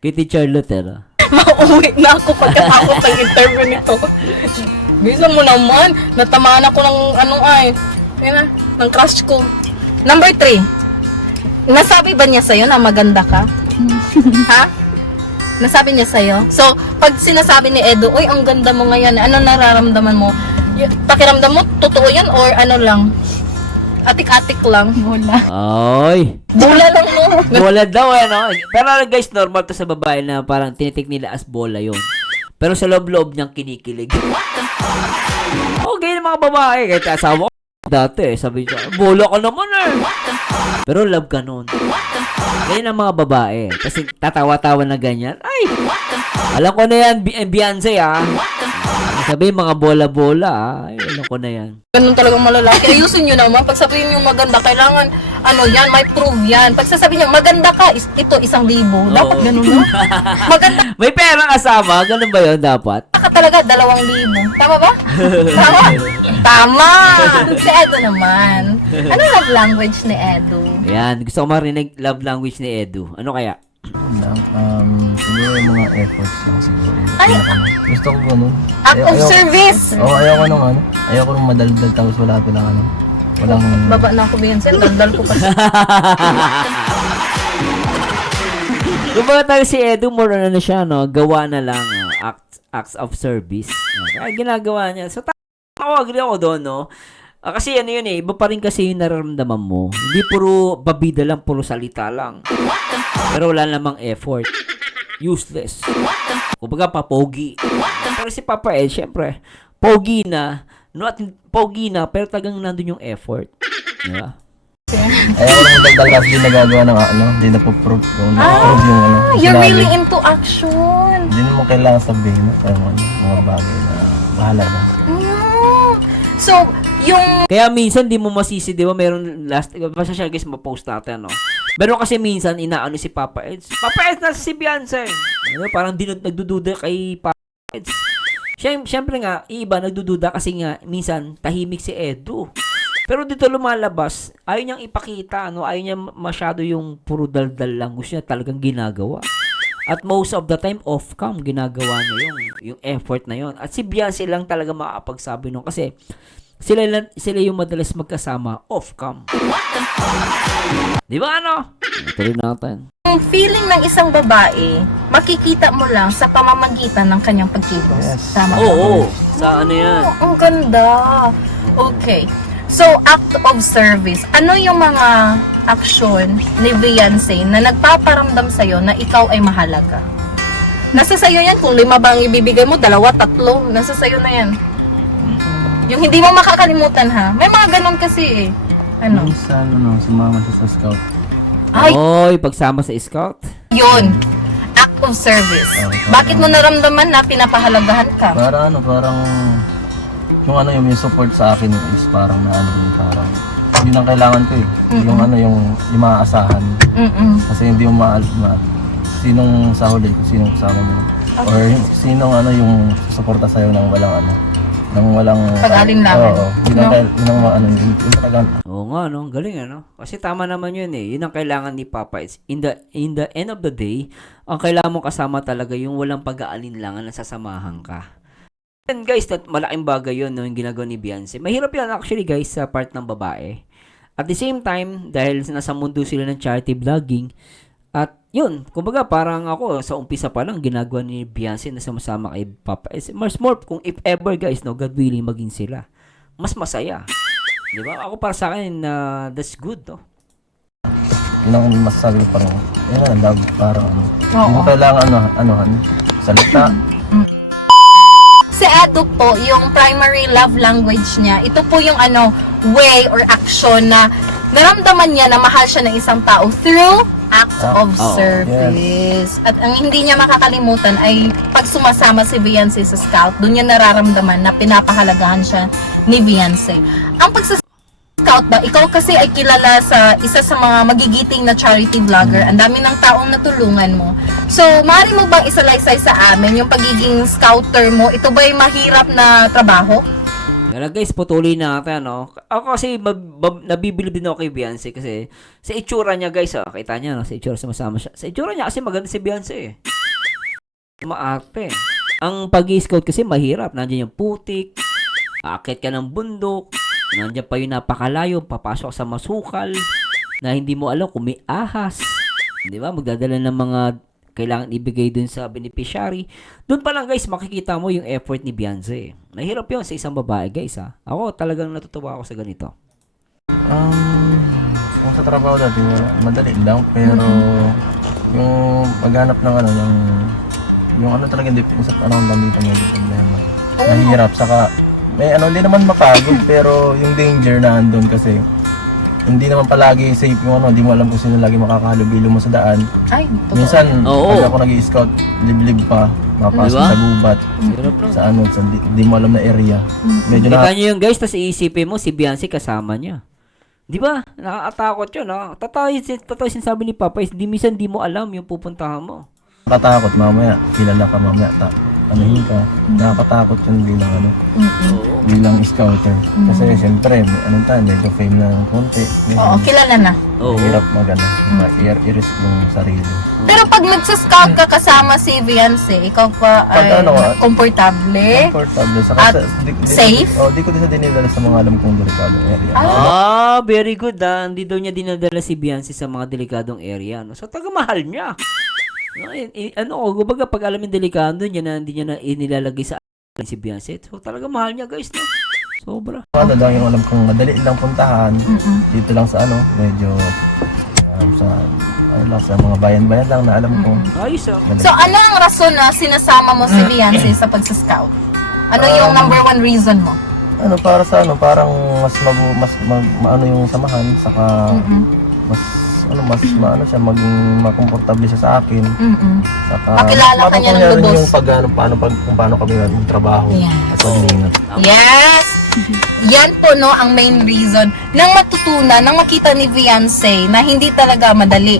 Kitty Charlotte, ano? Mauwi na ako pagkatapos ng interview nito. Bisa mo naman, natamaan ako ng ng crush ko. Number 3. Nasabi ba niya sa'yo na maganda ka? Ha? Nasabi niya sa'yo? So, pag sinasabi ni Edo, uy, ang ganda mo ngayon, ano nararamdaman mo? Pakiramdam mo, totoo yan or ano lang? Atik-atik lang. Bola. Ay. Bula lang, no? Bola daw no? Pero guys, normal to sa babae na parang tinitik nila as bola yon. Pero sa loob-loob niyang kinikilig. Okay ng mga babae. Kahit asawa ko dati, sabi niya, bola ka naman eh. Pero love ka nun. Ganyan ang mga babae. Kasi tatawa-tawa na ganyan. Ay! Alam ko na yan, Beyonce Sabi mga bola-bola Ay, alam ko na yan. Ganun talagang malalaki. Ayusin nyo naman. Pag sabihin nyo maganda, kailangan, yan, may prove yan. Pag sasabihin nyo, maganda ka, ito, 1,000. Dapat ganun, no? Maganda May perang kasama, ganun ba yun dapat? ka talaga, 2,000. Tama ba? Tama? Tama! Si Edo naman. Ano love language ni Edo? Ayan, gusto ko marinig love language ni Edu. Ano kaya? Siguro yung mga efforts lang siguro. Ay! Gusto ko ganun. Act of service! Ayaw ko nung ayaw ko nung madaldal tapos wala walang... Baba na ako, Beyonce. Dandal ko pa. Kumbaga tayo si Edu, more on ano siya, no? Gawa na lang, acts of service. Ay, ginagawa niya. So, agree ako doon, no? Kasi ano yun iba pa rin kasi yung nararamdaman mo. Hindi puro babida lang, puro salita lang. Pero wala namang effort. Useless. Kumbaga pogi. Pero si Papa Ed, syempre, pogi na, pero tagang nandun yung effort. Diba? Ayaw ko nung daldal kasi hindi nagagawa ng hindi napoprove yung You're sinabi. really into action. Hindi naman kailangan sabihin mga bagay na mahalaga. So, yung... Kaya minsan di mo masisi, di ba? Meron basta siya guys, ma-post natin, no? Meron kasi minsan, inaano si Papa Eds. Papa Eds na si Beyonce. Ano, parang nagdududa kay Papa Eds. Siyempre nga, iba nagdududa kasi nga, minsan, tahimik si Edu. Pero dito lumalabas, ayaw niyang ipakita, ano? Ayaw niya masyado yung puro daldal lang. Gusto niya talagang ginagawa. At most of the time, off-cam, ginagawa niya yung effort na yon. At si Beyonce lang talaga makakapagsabi nun. Kasi, sila yung madalas magkasama off-cam. Di ba ano? Tuloy natin. Yung feeling ng isang babae, makikita mo lang sa pamamagitan ng kanyang pagkilos. Yes. Tama ba? Oo. Sa ano yan? Ang ganda. Okay. So, act of service. Ano yung mga aksyon ni Beyonce na nagpaparamdam sa'yo na ikaw ay mahalaga? Nasa sa'yo yan. Kung 5 ba ang ibibigay mo, 2, 3, nasa sa'yo na yan. Yung hindi mo makakalimutan, ha? May mga ganun kasi eh. Ano? Minsan, sumama siya sa scout. Ay, Oy, pagsama sa scout. yun. Act of service. Bakit mo naramdaman na pinapahalagahan ka? Parang yung support sa akin is parang parang yun ang kailangan ko eh. Yung maaasahan. Kasi hindi mo sinong sa huli, kung sinong kasama mo. Or sinong yung susuporta sa'yo ng walang Pag-alinlangan. Oo. Yun talaga. Oo nga, no? Galing, ano? Kasi tama naman yun, eh. Yun ang kailangan ni Papa. It's in the end of the day, ang kailangan mong kasama talaga yung walang pag-aalinlangan na sasamahan ka. And guys, malaking bagay yun, no? Yung ginagawa ni Beyonce. Mahirap yan, actually, guys, sa part ng babae. At the same time, dahil nasa mundo sila ng charity vlogging, at yun, kumbaga parang ako, sa umpisa pa lang, ginagawa ni Beyonce na sama kay Papa. Mas more, kung if ever guys, no, God willing maging sila, mas masaya. Di ba? Ako para sa akin, that's good, no? Yun ang masasabi ko parang, love, parang hindi mo Oo. kailangan salita. Si Edo po, yung primary love language niya, ito po yung way or action na naramdaman niya na mahal siya ng isang tao through act of service. At ang hindi niya makakalimutan ay pag sumasama si Beyonce sa scout, doon niya nararamdaman na pinapahalagahan siya ni Beyonce. Ang scout ba, ikaw kasi ay kilala sa isa sa mga magigiting na charity vlogger. Ang dami ng taong natulungan mo. So, maaari mo bang isalaysay sa amin yung pagiging scouter mo? Ito ba'y mahirap na trabaho? Kaya guys, patuloy natin, no? Ako kasi, nabibilib din ako kay Beyonce kasi sa itsura niya, guys, kita niya, no? Sa itsura, sumasama siya. Sa itsura niya kasi maganda si Beyonce, eh. Maarte. Ang pag-i-scout kasi mahirap. Nandiyan yung putik, aakyat ka ng bundok, nandiyan pa yung napakalayo, papasok sa masukal, na hindi mo alam kung may ahas. Di ba? Magdadala ng mga kailangan ibigay dun sa beneficiary. Doon pa lang guys, makikita mo yung effort ni Beyonce. Mahirap yun sa isang babae guys ha. Ako talagang natutuwa ako sa ganito. Kung sa trabaho dati, madali lang, pero yung maghanap ng ano, yung ano talaga, sa panahon lang dito medyo problema. Mahirap, saka, may ano, hindi naman mapagod, pero yung danger na andun kasi, hindi naman palagi safe yung ano, hindi mo alam kung sino lagi makakahalubilo mo sa daan. Ay, totoo. Minsan, Oo. pag ako nag-i-scout, liblib pa, mapasok Diba? sa gubat, Hirap lang. sa ano, sa di mo alam na area. Medyo Kita nyo yung guys, tas iisipin mo si Beyonce kasama niya. Di ba? Nakakatakot yun ha. Totoo yung sabi ni Papa is minsan di mo alam yung pupuntahan mo. nakakatakot mamaya, kilala ka mamaya, anuhin ka. Nakakatakot yun bilang ano, Oo. bilang scouter. Kasi siyempre, anong tayo, medyo fame na ng konti. Oo, kilala na. Oo. Hirap magano, i-risk yung sarili. Pero pag nagsascout ka kasama si Beyonce, ikaw pa Pag ay ano, komportable. Comfortable. Saka At safe? Di ko din sa dinidala sa mga alam kong delikadong area. Very good ha. Hindi daw niya dinadala si Beyonce sa mga delikadong area. No? So, taga-mahal niya. No, kumbaga pag alam yung delikado niya na hindi niya na inilalagay sa si Beyonce. So, talaga mahal niya guys. No? Sobra. Ano lang yung alam kong madali lang puntahan. Dito lang sa ano, medyo sa ano lang sa mga bayan-bayan lang na alam ko. Ayos ah. Madali. So ano ang rason na sinasama mo si Beyonce sa pag-scout? Ano yung number one reason mo? Ano para sa ano, parang maano yung samahan saka mas maano siya maging makomportable siya sa akin. Saka Makilala ka niya ng matutunan rin lubos. yung kung paano kami magtrabaho Yes. at maglingat. Yes! Yan po no ang main reason nang matutunan, nang makita ni Beyonce na hindi talaga madali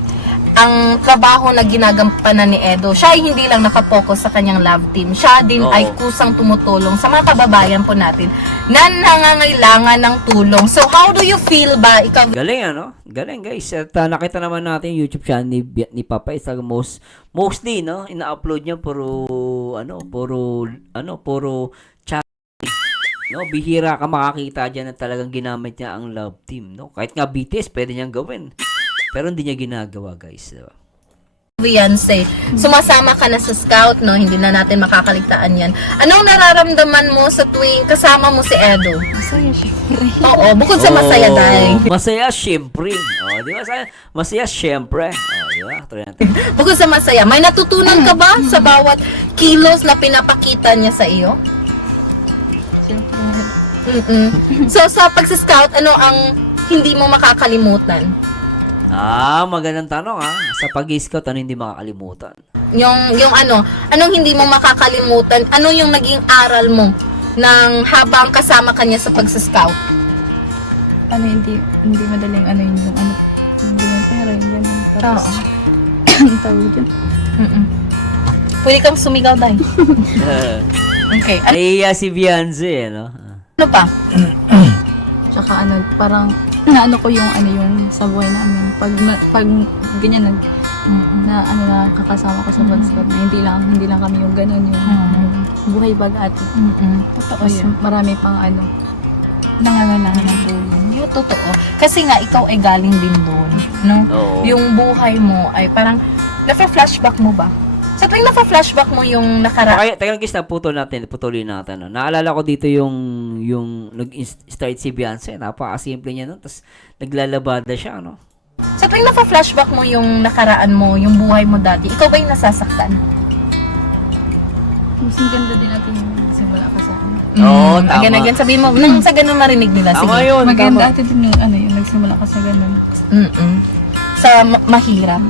ang trabaho na ginagampanan ni Edo. Siya ay hindi lang nakapokus sa kanyang love team. Siya din Oo. ay kusang tumutulong sa mga kababayan po natin na nangangailangan ng tulong. So how do you feel ba? Ikaw, Galing ano? Galing guys. At nakita naman natin yung YouTube channel ni Papa is mostly no, ina-upload niya puro charity. No, bihira ka makakita diyan na talagang ginamit niya ang love team, no? Kahit nga BTS pwede niyang gawin. Pero hindi niya ginagawa, guys. Diba? Beyonce, sumasama ka na sa scout, no? Hindi na natin makakaligtaan yan. Anong nararamdaman mo sa tuwing kasama mo si Edo? Masaya syempre. Oo, bukod sa masaya dahil. Masaya, syempre. Di ba? Masaya, syempre. Di ba? Try natin. Bukod sa masaya, may natutunan ka ba sa bawat kilos na pinapakita niya sa iyo? Syempre. So, sa pag-scout, ano ang hindi mo makakalimutan? Magandang tanong ha. Sa pag-scout, ano hindi makakalimutan? Yung anong hindi mo makakalimutan? Ano yung naging aral mo nang habang kasama kanya sa pag-scout? Ano, hindi madaling ano yun, yung ano, hindi yung pera, yung ganun. Tapos, Oo. ang tawag dyan. Pwede kang sumigaw, Day. Okay. Naiya si Beyonce, no? Ano pa? Tsaka ano, parang, naano ko yung ano yung sa buhay namin. Pag ganyan na kakasama ko sa pag-scout na hindi lang kami yung ganun yung buhay bag-ate. Totoo Tapos yun. marami pang ano, nangangailangan ng tulong. Yung totoo. Kasi nga, ikaw ay galing din doon. No? Oo. Yung buhay mo ay parang, na-flashback mo ba? Sa tuwing na-flashback mo yung nakaraan. Okay, teka lang guys, putulin natin. No? Naalala ko dito yung nag-start si Beyonce. Napakasimple niya, no? Tapos naglalabada siya, no? Sa tuwing na-flashback mo yung nakaraan mo, yung buhay mo dati, ikaw ba yung nasasaktan? Mas maganda din natin yung simula ka sa akin. Oo, tama. Again, sabihin mo, nang sa ganun marinig nila. Sige. Tama yun, Maganda tama. ate din yung ano yung nagsimula ka sa ganun. Sa mahirap.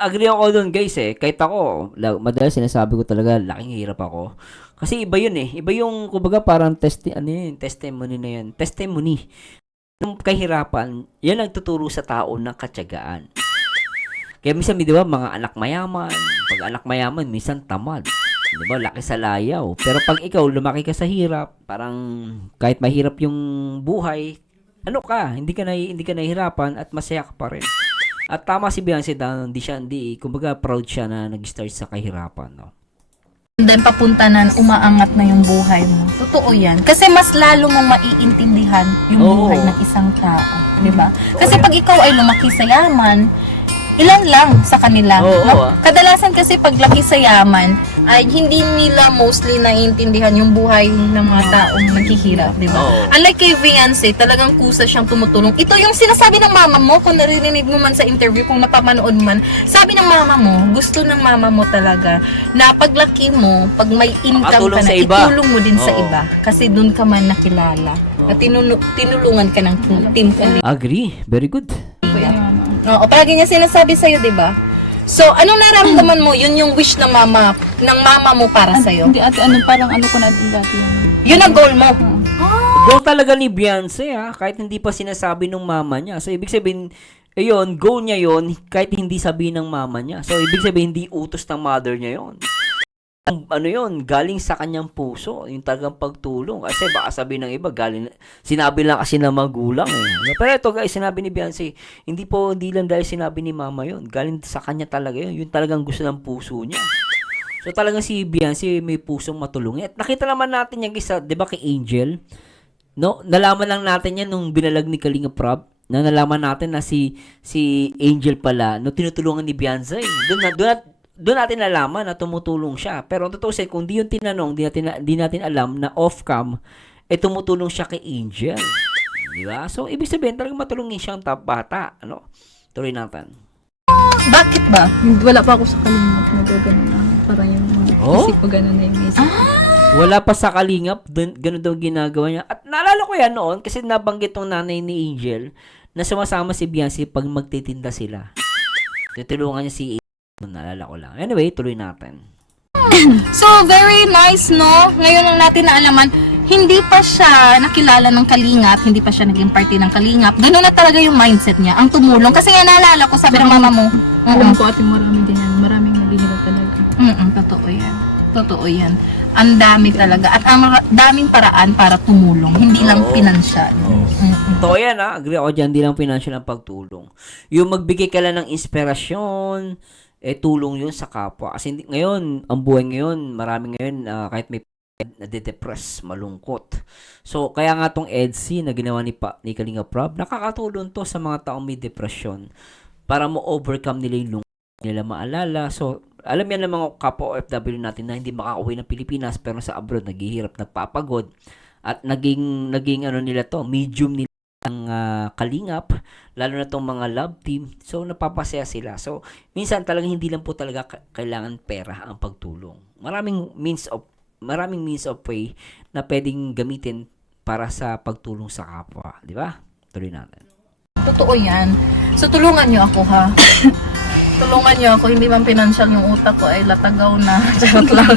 Agree ako doon guys eh. Kahit ako, madalas sinasabi ko talaga, laking hirap ako. Kasi iba yun eh. Iba yung, kumbaga parang testimony na yun. Testimony. Yung kahirapan, yan ang tuturo sa tao ng katyagaan. Kaya minsan, di ba, mga anak mayaman. Pag anak mayaman, minsan tamad. Di ba, laki sa layaw. Pero pag ikaw, lumaki ka sa hirap, parang kahit mahirap yung buhay, hindi ka nahihirapan at masaya ka pa rin. At tama si Beyonce na kumbaga proud siya na nag-start sa kahirapan, no? And then papunta na, umaangat na yung buhay mo. Totoo yan. Kasi mas lalo mong maiintindihan yung Oo. buhay ng isang tao. Di ba? Kasi pag ikaw ay lumaki sa yaman, ilan lang sa kanila. Oo, No? Kadalasan kasi pag laki sa yaman, ay hindi nila mostly naiintindihan yung buhay ng mga taong naghihirap, di ba? Oo. Unlike kay Beyonce, talagang kusa siyang tumutulong. Ito yung sinasabi ng mama mo, kung naririnig mo man sa interview, kung napamanood man, sabi ng mama mo, gusto ng mama mo talaga na paglaki mo, pag may income Makatulong ka na, sa iba. itulong mo din sa Oo. iba. Kasi doon ka man nakilala. Na tinulungan ka ng team ka. Agree. Very good. Po yan yung mama. Oo, palagi niya sinasabi sa'yo, di ba? So, anong naramdaman mo? Yun yung wish ng mama mo para sa'yo. Hindi, ate, parang ano ko na din dati yung... Yun ang goal mo. Goal talaga ni Beyonce, kahit hindi pa sinasabi ng mama niya. So, ibig sabihin, ayun, goal niya yon kahit hindi sabihin ng mama niya. So, ibig sabihin, hindi utos ng mother niya yon. Ano yon, galing sa kanyang puso, yung talagang pagtulong. Kasi baka sabihin ng iba, sinabi lang kasi ng magulang Pero ito guys, sinabi ni Beyonce, hindi lang dahil sinabi ni mama yon, galing sa kanya talaga yon, yung talagang gusto ng puso niya. So talagang si Beyonce may pusong matulungin. At nakita naman natin yung isa, 'di ba, kay Angel? No, nalaman lang natin yan nung binalag ni Kalinga Prab. Na nalaman natin na si Angel pala, no, tinutulungan ni Beyonce. Doon natin nalaman na tumutulong siya. Pero ang totoo kung di yung tinanong, di natin alam na off-cam, tumutulong siya kay Angel. Di ba? So, ibig sabihin, talagang matulungin siyang bata. Ano? Tuloy natin. Bakit ba? Wala pa ako sa kalimot na gano'n na. Parang yung mga isip ko gano'n na yung isip ko. Wala pa sa kalingap, ganun daw ginagawa niya. At naalala ko yan noon, kasi nabanggit tong nanay ni Angel, na sumasama si Beyonce pag magtitinda sila. Tutulungan niya si Angel. Naalala ko lang. Anyway, tuloy natin. So, very nice, no? Ngayon lang natin naalaman, hindi pa siya nakilala ng Kalingap, hindi pa siya naging party ng Kalingap. Ganun na talaga yung mindset niya, ang tumulong. Kasi nga naalala ko, sabi ng mama mo, Alam ko ate, marami din yan. Maraming naghihirap talaga. totoo yan. Totoo yan. Ang dami talaga. At ang daming paraan para tumulong. Hindi lang pinansyal. Totoo yan, agree ako dyan, di lang financial ang pagtulong. Yung magbigay ka lang ng inspirasyon, tulong yun sa kapwa. Kasi ngayon, ang buhay ngayon, marami ngayon, kahit may nade-depress, malungkot. So, kaya nga tong EDC na ginawa ni Kalinga Prab, nakakatulong to sa mga taong may depression para mo-overcome nila yung lungkot nila maalala. So, alam yan ng mga kapwa OFW natin na hindi makakauwi ng Pilipinas pero sa abroad naghihirap, nagpapagod at naging ano nila to, medium nila ang kalingap, lalo na tong mga love team. So, napapasaya sila. So, minsan talagang hindi lang po talaga kailangan pera ang pagtulong. Maraming means of way na pwedeng gamitin para sa pagtulong sa kapwa. Di ba? Tuloy natin. Totoo yan. So, tulungan niyo ako, ha? Tulungan niyo ako. Hindi man pinansyal yung utak ko, ay latagaw na. Charot lang.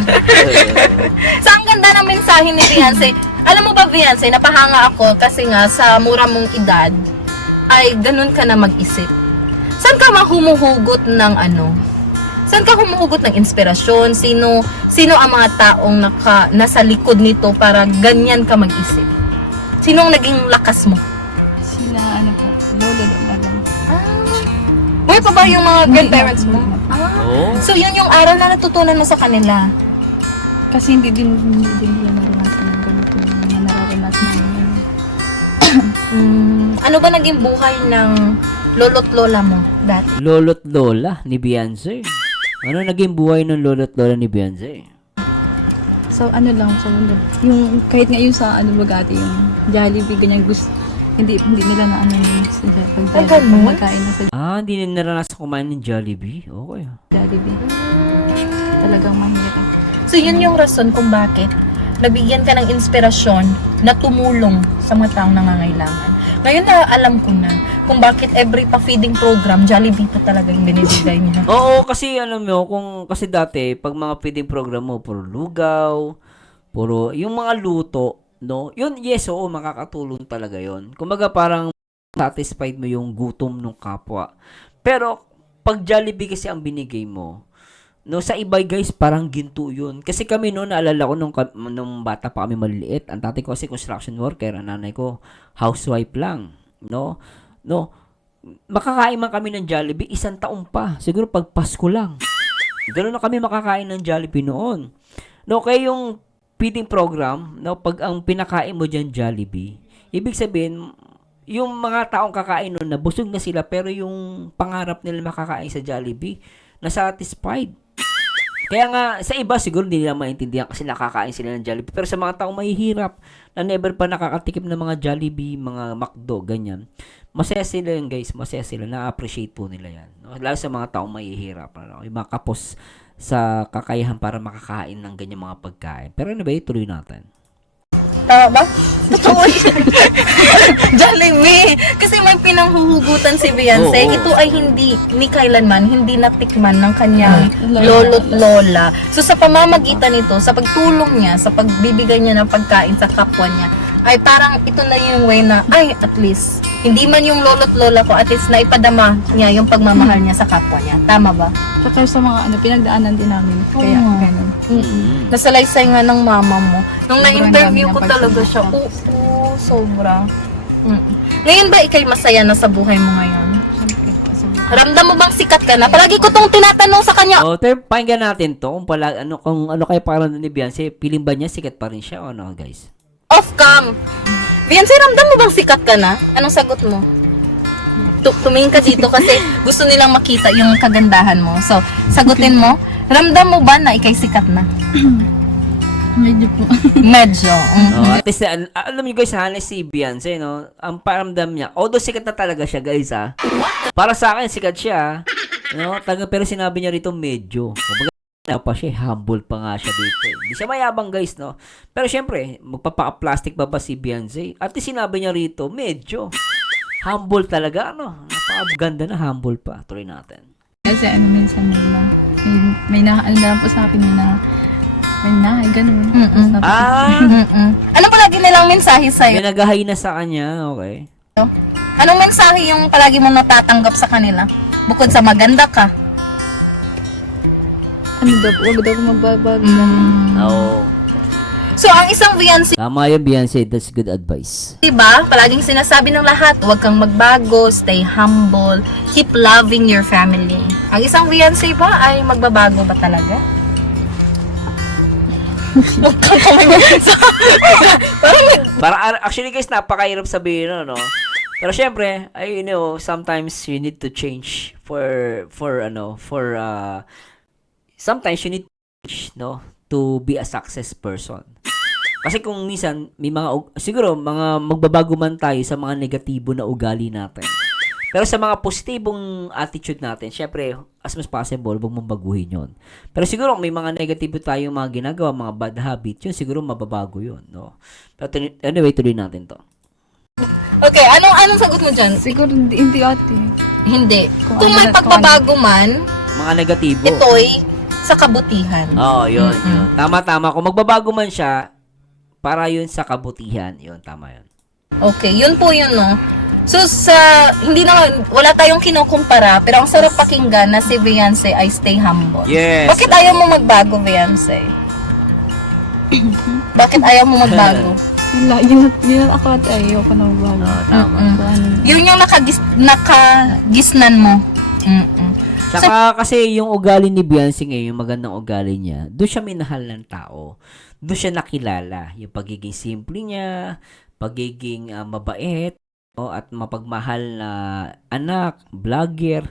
So, ang ganda ng mensahe ni Beyonce. Alam mo ba, Beyonce, napahanga ako kasi nga sa mura mong edad, ay ganun ka na mag-isip. Saan ka mahumuhugot ng ano? Saan ka humuhugot ng inspirasyon? Sino ang mga taong nasa likod nito para ganyan ka mag-isip? Sino ang naging lakas mo? Sila, lolo na lang. Buhay pa ba yung mga grandparents mo? Oh. So, yun yung aral na natutunan mo sa kanila. Kasi hindi din nila naranasan ng ganito na nararanasan namin. Ano ba naging buhay ng lolo't lola mo dati? Lolo't lola ni Beyonce. Ano naging buhay ng lolo't lola ni Beyonce? So, yung kahit nga yung sa bagati, yung Jollibee, ganyan gusto, hindi nila na sila pag ganun? magkain na sa Hindi na naranasan kumain ng Jollibee? Okay. Jollibee. Talagang mahirap. So, yun yung rason kung bakit nabigyan ka ng inspirasyon na tumulong sa mga taong nangangailangan. Ngayon na alam ko na kung bakit every pa-feeding program, Jollibee po talaga yung binibigay niya. Oo, kasi alam mo, kasi dati, pag mga feeding program mo, puro lugaw, puro, yung mga luto, no? Yun, yes, oo, makakatulong talaga yun. Kumbaga parang satisfied mo yung gutom ng kapwa. Pero, pag Jollibee kasi ang binigay mo, no, sa iba guys, parang ginto yun. Kasi kami noon, naalala ko nung bata pa kami maliliit, ang tatay ko kasi construction worker, ang nanay ko housewife lang, no? makakain man kami ng Jollibee, 1 taon pa. Siguro pag Pasko lang. Ganoon na kami makakain ng Jollibee noon. No, kaya yung feeding program, no, pag ang pinakain mo diyan Jollibee, ibig sabihin, yung mga taong kakain noon, nabusog na sila, pero yung pangarap nila makakain sa Jollibee, na satisfied. Kaya nga, sa iba siguro hindi nila maintindihan kasi nakakain sila ng Jollibee. Pero sa mga taong mahihirap, na never pa nakakatikim ng mga Jollibee, mga McDo, ganyan, masaya sila yun guys, masaya sila, na-appreciate po nila yan. No? Lalo sa mga taong mahihirap, ano? Yung mga kapos sa kakayahan para makakain ng ganyan mga pagkain. Pero ano ba, ituloy natin. Tama ba? Totoo yun. Jollibee. Kasi may pinanghuhugutan si Beyonce. Oo. Ito ay hindi, ni kailanman, hindi natikman ng kanyang lolo't lola. So sa pamamagitan nito, sa pagtulong niya, sa pagbibigay niya ng pagkain sa kapwa niya, ay parang ito na yung way na, ay at least, hindi man yung lolo't lola ko, at least naipadama niya yung pagmamahal niya sa kapwa niya. Tama ba? Saka sa mga pinagdaanan din namin. Kaya Oo. ganun. Nasalaysay nga ng mama mo. Nung Sobrang na-interview dami ko ng talaga siya, pagsubok. oo, sobra. Ngayon ba ikay masaya na sa buhay mo ngayon? Siyempre, kasi Ramdam mo bang sikat ka na? Palagi ko tong tinatanong sa kanya. Oh, pakinggan natin to kung ano kaya parang ni Beyonce, feeling ba niya sikat pa rin siya o ano, guys? Off cam. Beyonce, ramdam mo bang sikat ka na? Anong sagot mo? Tumingin ka dito kasi gusto nilang makita yung kagandahan mo. So, sagutin mo, ramdam mo ba na ikay sikat na? medyo po. Medyo. Oh, at least, alam niyo guys, honest si Beyonce, no? Ang paramdam niya, although sikat na talaga siya, guys, ha? Para sa akin, sikat siya, no? Pero sinabi niya rito, medyo. Kumbaga, pa siya, humble pa nga siya dito. Hindi siya mayabang, guys, no? Pero syempre, magpapaka-plastic ba si Beyonce? At least sinabi niya rito, medyo. Humble talaga, ano? Napakaganda na humble pa. Tuloy natin. Kasi minsan may nakaalam po sa akin, ganun. Mm-mm. Ah! Ano palagi nilang mensahe sa'yo? May naghahay na sa kanya, okay. Anong mensahe yung palagi mo natatanggap sa kanila? Bukod sa maganda ka. Ano daw po, wag daw po magbabago. Oo. So, ang isang Beyonce, Tama yun, Beyonce. That's good advice. diba? Palaging sinasabi ng lahat, huwag kang magbago, stay humble, keep loving your family. Ang isang Beyonce ba ay magbabago ba talaga? Huwag kang kumain. Actually guys, napakahirap sabihin, no? Pero syempre, you know, sometimes you need to change sometimes you need to change, no? To be a success person. Kasi kung minsan, may siguro, mga magbabago man tayo sa mga negatibo na ugali natin. Pero sa mga positibong attitude natin, syempre, as much possible, huwag mong baguhin yun. Pero siguro, may mga negatibo tayong mga ginagawa, mga bad habit, yun siguro mababago yun, no? Pero anyway, tuloy natin to. Okay, anong sagot mo dyan? Siguro hindi ate. Hindi. Kung Kung may ano- pagbabago man, Mga negatibo. ito'y sa kabutihan. Oo, yun, yun. Tama. Kung magbabago man siya, para yun sa kabutihan. Yun, tama yun. Okay, yun po yun, no? So, wala tayong kinukumpara, pero ang sarap pakinggan na si Beyonce ay stay humble. Yes. Bakit ayaw mo magbago, Beyonce? Bakit ayaw mo magbago? Yun ako ate, ayoko na magbago. Tama. Kung ano. Yun yung nakagisnan mo. Mm-mm. Saka kasi yung ugali ni Beyonce ngayon, yung magandang ugali niya, doon siya minahal ng tao. Doon siya nakilala. Yung pagiging simple niya, pagiging mabait, no? At mapagmahal na anak, vlogger,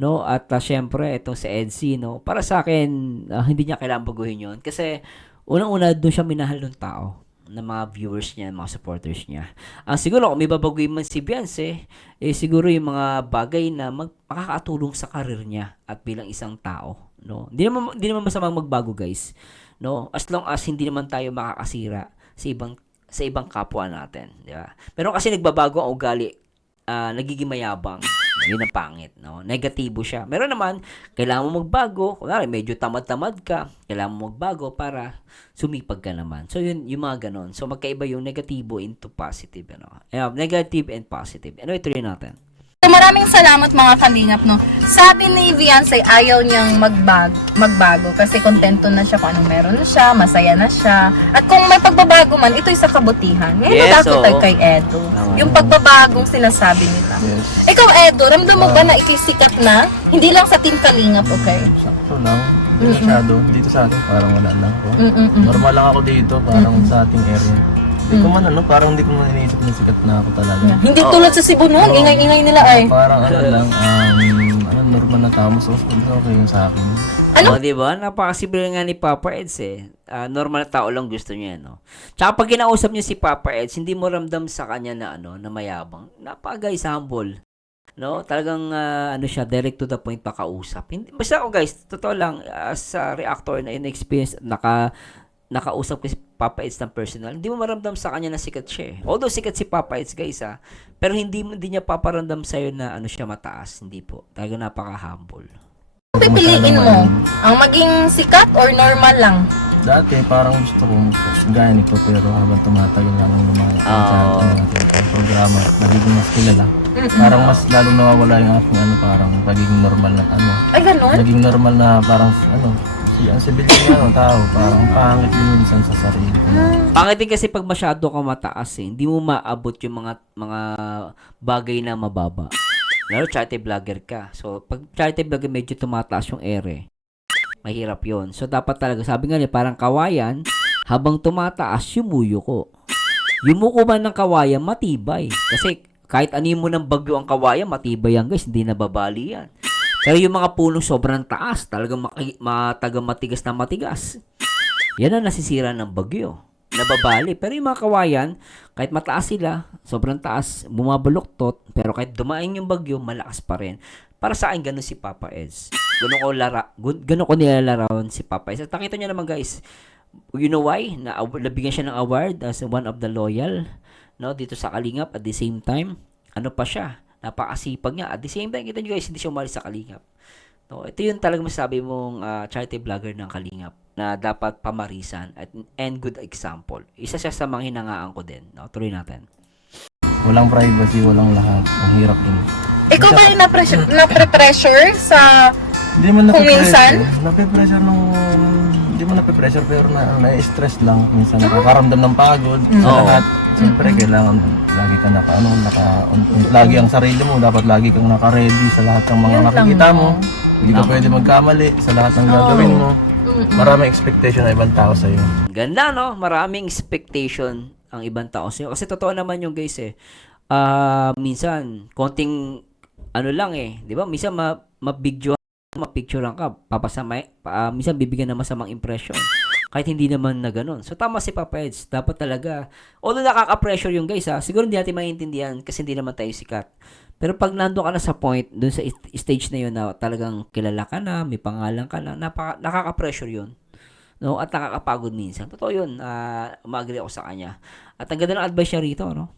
no? At syempre, itong si Edsy, no? Para sa akin, hindi niya kailangan baguhin yun. Kasi, unang-una, doon siya minahal ng tao, ng mga viewers niya, mga supporters niya. Siguro, kung may babaguhin man si Beyonce, siguro yung mga bagay na makakatulong sa karir niya at bilang isang tao, no? Hindi naman masamang magbago, guys, no? As long as hindi naman tayo makakasira sa ibang kapwa natin, di ba? Pero kasi nagbabago ang ugali, nagiging mayabang. Yun ang pangit, no? Negatibo siya. Meron naman, kailangan mo magbago. Kunwari, medyo tamad-tamad ka. Kailangan mo magbago para sumipag ka naman. So, yun, yung mga ganon. So, magkaiba yung negatibo into positive, ano? Negative and positive. Ano, ituloy natin. maraming salamat mga kalingap, no. Sabi ni Viance, ayaw niyang magbago kasi kontento na siya kung anong meron na siya, masaya na siya. At kung may pagbabago man, ito'y sa kabutihan. Ngayon Yes, yes, oo. kay Edo. Tama. Yung pagbabagong sinasabi nila. Yes. Ikaw, Edo, ramdam mo ba na ikisikat na? Hindi lang sa Team Kalingap, okay? Sakto lang. Hindi masyado. Dito sa atin, parang wala lang ako. Mm-mm. Normal lang ako dito, parang sa ating area. Hindi ko man parang hindi ko man iniisip na sikat na ako talaga. Hindi tulad sa Cebu noon, ingay-ingay nila ay. Parang lang, normal na tao. Mas okay yung sa akin. Ano? O, diba? Napakasimple nga ni Papa Eds eh. Normal na tao lang gusto niya, no? Tsaka pag kinausap niya si Papa Eds, hindi mo ramdam sa kanya na, na mayabang. Napaka-guys, humble. No? Talagang, siya, direct to the point pa kausap. Basta ako, guys, totoo lang, as a reactor na in-experience, nakausap ko si Papa Eds ng personal, hindi mo maramdam sa kanya na sikat siya eh. Although sikat si Papa Eds, guys, pero hindi niya paparamdam sa'yo na siya mataas. Hindi po. Talagang napaka-humble. Ang pipiliin mo, ang maging sikat or normal lang? Dati, parang gusto kong gaya nito, pero habang tumatagal lang ang lumayo sa programa, nagiging mas kilala. Parang mas lalo nawawala yung aking parang pagiging normal na Ay, ganun? naging normal na parang ang civilian tao, parang pangit din minsan sa sarili ko. Pangit din kasi pag masyado ka mataas eh, hindi mo maabot yung mga bagay na mababa. Lalo charity vlogger ka. So, pag charity vlogger medyo tumataas yung ere. Mahirap yon. So, dapat talaga, sabi nga niya, parang kawayan, habang tumataas, yumuyuko. Yumuko man ng kawayan, matibay. Kasi, kahit anin mo ng bagyo ang kawayan, matibay yan guys, hindi nababali yan. Pero yung mga punong sobrang taas, talagang tagang matigas na matigas. Yan ang nasisira ng bagyo. Nababali. Pero yung mga kawayan, kahit mataas sila, sobrang taas, bumabaluktot, pero kahit dumaing yung bagyo, malakas pa rin. Para sa akin, ganun si Papa Eds. Ganun ko nilalarawan si Papa Eds. At nakita niyo naman guys, you know why? Nabigyan siya ng award as one of the loyal, no, dito sa Kalingap. At the same time, ano pa siya? Napakasipag niya. At the same time, kita nyo guys, hindi siya umalis sa Kalingap. No, ito yung talagang masabi mong charity vlogger ng Kalingap na dapat pamarisan and good example. Isa siya sa mga hinangaan ko din. No, tuloy natin. Walang privacy, walang lahat. Ang hirap din. Ikaw ba yung na-pressure sa... Hindi mo Kung minsan? nape-pressure hindi mo nape-pressure pero na-stress lang. Minsan nakakaramdam ng pagod sa lahat. Siyempre, kailangan lagi ka lagi ang sarili mo. Dapat lagi kang naka-ready sa lahat ng mga Yun lang, nakikita mo. no? Hindi ka pwede magkamali sa lahat ng gagawin mo. Maraming expectation ng ibang tao sa'yo. Ganda, no? Maraming expectation ang ibang tao sa'yo. Kasi totoo naman yung guys eh. Minsan, konting lang eh. Di ba? Minsan, mapicturean ka. Minsan, bibigyan ng masamang impression. Kahit hindi naman na ganun. So, tama si Papa Eds. Dapat talaga, although nakaka-pressure yung guys siguro hindi natin maintindihan kasi hindi naman tayo sikat. Pero pag nando ka na sa point, dun sa stage na yun na talagang kilala ka na, may pangalan ka na, nakaka-pressure yun. No? At nakakapagod minsan. Totoo yun. Umagri ako sa kanya. At ang ganda ng advice niya rito, no?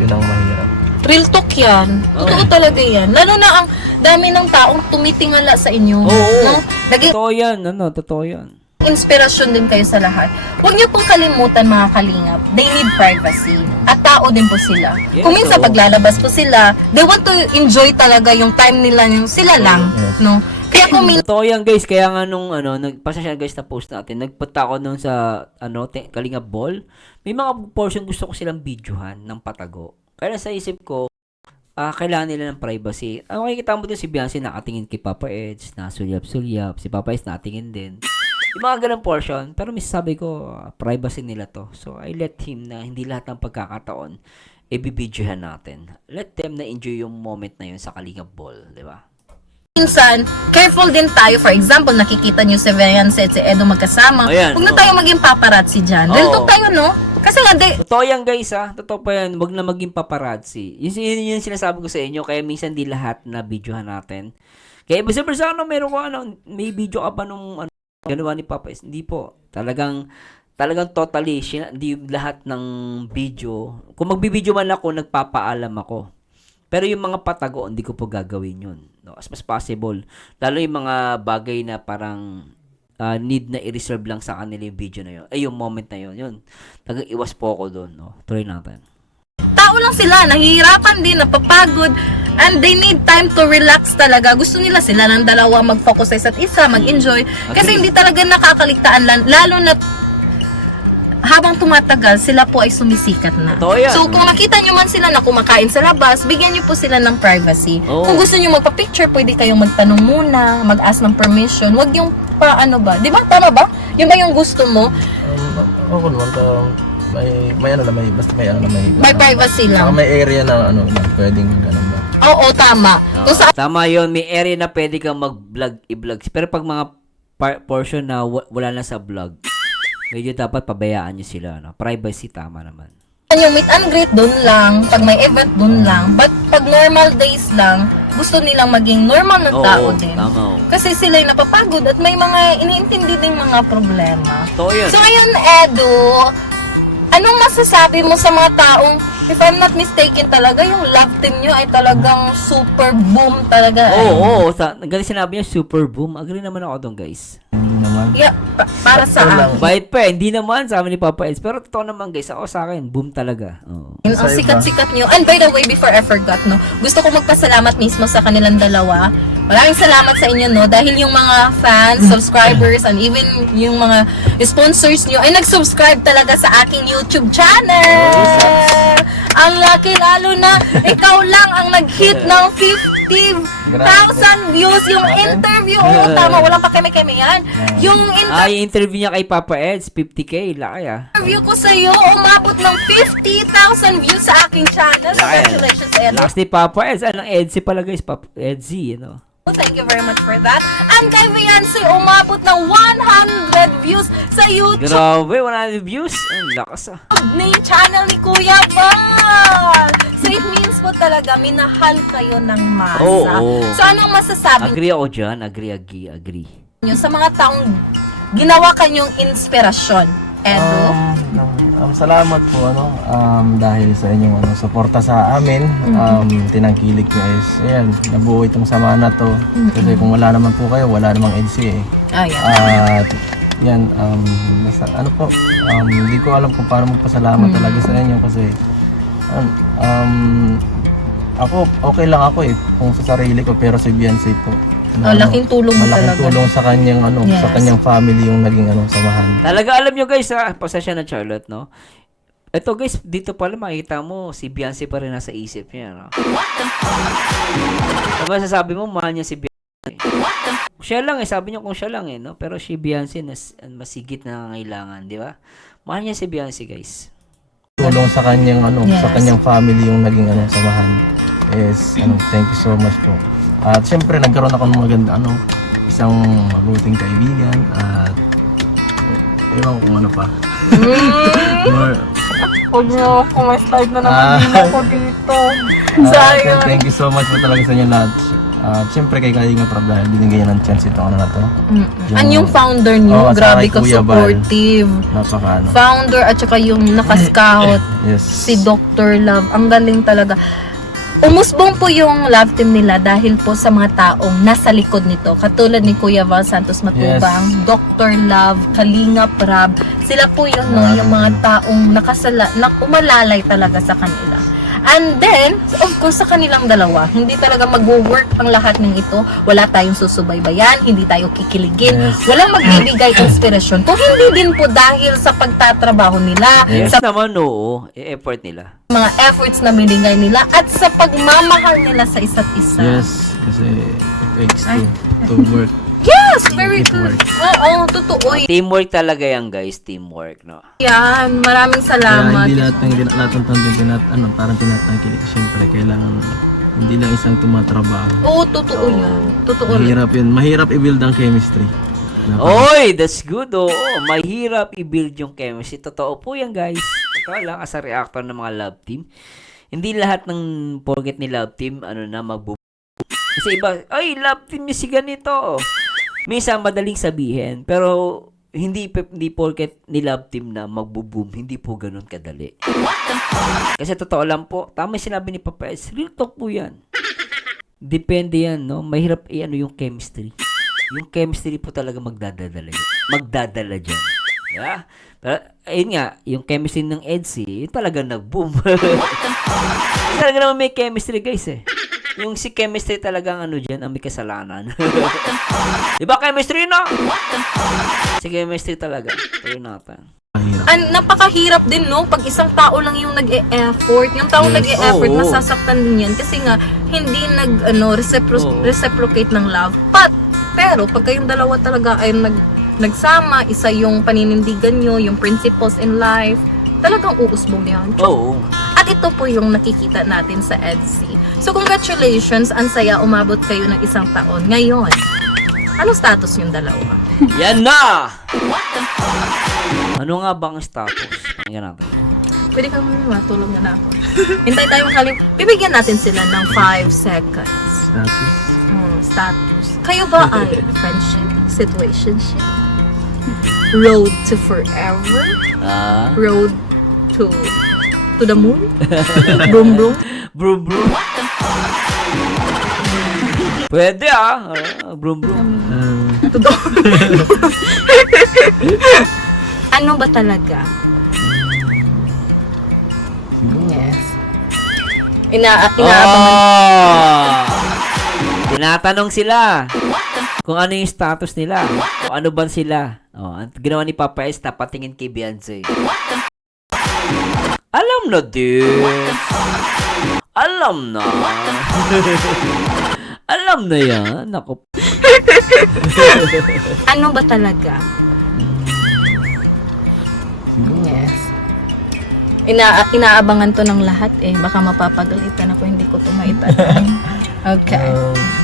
Yun ang mahirap. Real talk yan. Totoo talaga yan. Lalo na ang dami ng taong tumitingala sa inyo. Oo. No? Naging Totoo yan. Totoo yan. inspirasyon din kayo sa lahat. Huwag niyo pong kalimutan mga kalingap, they need privacy. At tao din po sila. Yes, Kung minsan oo. paglalabas po sila, they want to enjoy talaga yung time nila, yung sila lang. Yes. No? Kaya kung minsan, Totoo yan guys, kaya nga nung nagpasasya guys na post natin, nagpunta ako nung sa Kalingap Ball. May mga portion gusto ko silang videohan ng patago. Kaya sa isip ko, kailangan nila ng privacy. Makikita mo din si Beyonce nakatingin kay Papa Eds, na sulyap-sulyap. Si Papa Eds nakatingin din. Yung mga ganang portion, pero sabi ko, privacy nila to. So, I let him na hindi lahat ng pagkakataon, ibibidyohan natin. Let them na enjoy yung moment na yun sa Kalingap Ball, di ba? careful din tayo. For example, nakikita niyo si Viance at si Edo magkasama. Ayan, Huwag na oo. tayo maging paparazzi dyan. Real Oo. talk tayo, no? Kasi nga, Totoo yan guys totoo pa yan, wag na maging paparazzi. Yun yung sinasabi ko sa inyo, kaya minsan di lahat na videohan natin. Kaya basta meron ko may video ka pa nung ganawa ni Papa Eds. Hindi po. Talagang totally, hindi lahat ng video. Kung magbibideo man ako, nagpapaalam ako. Pero yung mga patago, hindi ko po gagawin yun. No, as much possible. Lalo yung mga bagay na parang need na i-reserve lang sa kanila yung video na yun. Ay, yung moment na yun. Yun. Tagang iwas po ako doon. No? Tuloy natin. tao lang sila, nahihirapan din, napapagod, and they need time to relax talaga. Gusto nila sila ng dalawa mag-focus sa isa't isa, mag-enjoy. Kasi hindi talaga nakakaligtaan, lalo na habang tumatagal, sila po ay sumisikat na. Totoo yan. So, kung nakita nyo man sila na kumakain sa labas, bigyan nyo po sila ng privacy. Oo. Kung gusto nyo magpa-picture, pwede kayong magtanong muna, mag-ask ng permission. Huwag yung ano ba? Di ba? Tama ba? Yun ba yung gusto mo? Ako naman, may ano na, basta may ano na, May privacy lang. May area na ano, na pwedeng ganun ba. Oo, tama. Kung sa Tama yon, may area na pwede kang mag-vlog, i-vlog. Pero pag mga portion na wala na sa vlog, medyo dapat pabayaan nyo sila. No? Privacy, tama naman. yung meet and greet, dun lang. Pag may event, dun lang. But pag normal days lang, gusto nilang maging normal na tao din. Tama. Kasi sila'y napapagod at may mga iniintindi ding mga problema. Totoo yun. So ngayon, Edu, anong masasabi mo sa mga taong, if I'm not mistaken talaga, yung love team nyo ay talagang super boom talaga. Oo. Galing sinabi niya, super boom. Agree naman ako doon, guys. Hindi naman. Yeah, para sa Sakto lang. akin. Bait pa, hindi naman sa amin ni Papa Els. Pero totoo naman, guys. Ako sa akin, boom talaga. Oo. Ang Sa iba. sikat-sikat nyo. And by the way, before I forgot, no, gusto ko magpasalamat mismo sa kanilang dalawa. Maraming salamat sa inyo, no, dahil yung mga fans, subscribers, and even yung mga sponsors nyo ay nag-subscribe talaga sa aking YouTube channel. Ang laki, lalo na ikaw lang ang nag-hit ng 50,000 views yung interview. Oo, tama, walang pa keme-keme yan. Yung Ay, interview niya kay Papa Els, 50K. Laki ah. interview ko sa'yo, umabot ng 50,000 views sa aking channel. Congratulations, Edu. Last ni Papa Els. Anong Edsy pala, guys? Papa Edsy, you know. Thank you very much for that. And kay Viancy, umabot ng 100 views sa YouTube Grabe, 100 views. Ang lakas ah. na yung channel ni Kuya Val. So it means po talaga, minahal kayo ng masa. Oo. So anong masasabi Agree ako dyan. Agree. niyo sa mga taong ginawa kanyong inspirasyon? Edu? Salamat po dahil sa inyong suporta sa amin. Tinangkilik niyo is ayan, nabuo itong samahan na to. Kasi kung wala naman po kayo, wala namang EDC eh. Ayan. At yan, hindi ko alam kung paano magpasalamat talaga sa inyo kasi ako, okay lang ako eh kung sa sarili ko, pero si Beyonce po. Laking tulong mo malaking talaga. tulong sa kanyang Yes. sa kanyang family yung naging samahan. Talaga alam nyo guys ha, pasensya na Charlotte, no? Ito guys, dito pala makita mo, si Beyonce pa rin nasa isip niya, no? Ano masasabi mo, mahal niya si Beyonce? Siya lang eh, sabi niyo kung siya lang eh, no? Pero si Beyonce masigit na nangangailangan, di ba? Mahal niya si Beyonce guys. Tulong sa kanyang Yes. sa kanyang family yung naging samahan. Is thank you so much po. At syempre nagkaroon ako ng maganda isang mabuting kaibigan at ewan ko kung ano pa. More, Huwag niyo ako, may slide na naman din ako dito. thank you so much po talaga sa inyo lahat. At syempre kay Kalinga Prab dahil binigyan niya ng chance itong na to. And yung founder niyo, Oo, at grabe saka ka kay Kuya Val. supportive. Napaka Founder at saka yung nakaskout. Yes. Si Dr. Love. Ang galing talaga. Umusbong po yung love team nila dahil po sa mga taong nasa likod nito. Katulad ni Kuya Val Santos Matubang, Dr. Love, Kalinga Prab. Sila po yun, no, yung mga taong umalalay talaga sa kanila. And then, of course, sa kanilang dalawa, hindi talaga mag-work ang lahat ng ito. Wala tayong susubaybayan, hindi tayo kikiligin, Yes. walang magbibigay inspirasyon. Kung hindi din po dahil sa pagtatrabaho nila, Yes sa naman, oo. effort nila. mga efforts na binigay nila, at sa pagmamahal nila sa isa't isa. Yes, kasi it takes to work. Yes, very Teamwork. good. Oo, totoo Teamwork talaga yan guys, teamwork, no? yan. Maraming Kaya salamat. hindi lahat ng tanda parang tinatangkilik. Siyempre, kailangan hindi lang isang tumatrabaho. Oo, totoo yan. Totoo. Mahirap yun. Mahirap i-build ang chemistry. Oy, that's good, oo. Mahirap i-build yung chemistry. Totoo po yan, guys. Ito lang, as a reactor ng mga love team. Hindi lahat ng porket ni love team, kasi iba, ay, love team niya si ganito. Minsan, madaling sabihin. Pero, hindi porket ni love team na magbo-boom. Hindi po ganun kadali. Kasi totoo lang po, tama yung sinabi ni Papa S. Real talk po yan. Depende yan, no? Mahirap yung chemistry. Yung chemistry po talaga magdadala dyan. Yeah. Pero, ayun nga, yung chemistry ng EDSI, talagang nag-boom. Talaga naman may chemistry, guys, eh. Yung si chemistry talagang ano dyan, ang may kasalanan. Diba chemistry, no? Si chemistry talaga. Tuloy natin. Napakahirap din, no? Pag isang tao lang yung nag-e-effort, yung tao nag-e-effort, Oo. masasaktan din yan. Kasi nga, hindi Oo. reciprocate ng love. Pero, pag kayong dalawa talaga ay nagsama, isa yung paninindigan nyo, yung principles in life, talagang uusbong yan. Oo. At ito po yung nakikita natin sa EDSI. So, congratulations, ang saya, umabot kayo ng 1 taon. Ngayon, anong status yung dalawa? Yan na! Ano nga bang status? Tingnan natin. Pwede kang matulog na ako. Hintay tayong bibigyan natin sila ng 5 seconds. Status. Kayo ba ay friendship, situationship, road to forever, road to the moon, boom boom? Brum brum. Pwede brum brum. To the Ano ba talaga? Yes. Tinatanong sila kung ano yung status nila. Kung ano ba sila. Ang ginawa ni Papa S, napatingin kay Beyonce. Alam na din. Alam na. Alam na yan. Naku. Ano ba talaga? Yes. Inaabangan to ng lahat eh. Baka mapapagalitan ako, hindi ko to maitanong. Okay.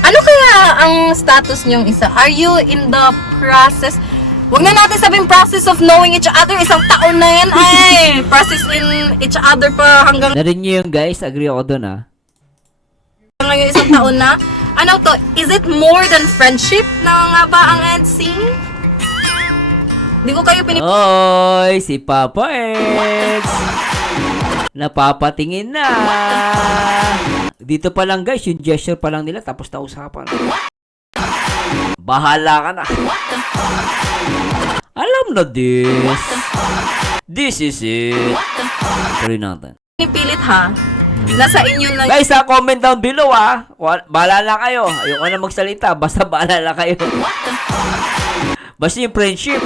Ano kaya ang status niyong isa? Are you in the process? Huwag na natin sabihin process of knowing each other. 1 taon na yan ay. Process in each other pa hanggang Narinig niyo yung guys. Agree ako dun ngayon 1 taon na. Ano to? Is it more than friendship na nga ba ang EDSI? Di ko kayo Oy, si Papa Eds. Napapatingin na. Dito pa lang guys, yung gesture pa lang nila tapos na usapan. Bahala ka na. Alam na this. This is it. Tuloy natin. pinipilit ha. Nasa inyo lang. Guys, comment down below bahala na kayo. Ayoko na magsalita. Basta bahala na kayo. Basta yung friendship.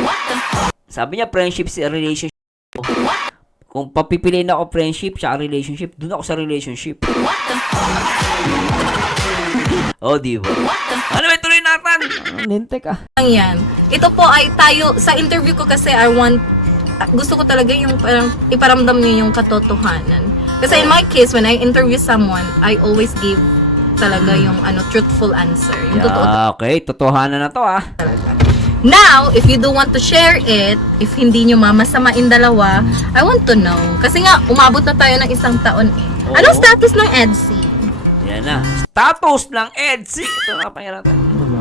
Sabi niya, friendship is a relationship. Kung papipiliin ako friendship sa relationship, dun ako sa relationship. Oh, di ba? Ano ba tuloy natin? Nintek Yan. Ito po ay tayo, sa interview ko kasi gusto ko talaga yung parang iparamdam niyo yung katotohanan. Kasi in my case, when I interview someone, I always give talaga yung truthful answer. Yung totoo okay, totohanan na to talaga. Now, if you do want to share it, if hindi nyo mamasamain dalawa, I want to know. Kasi nga, umabot na tayo ng 1 taon eh. Anong status ng EDSI? Yan na. Status ng EDSI. Ito nga pangyayari natin. Ano ba?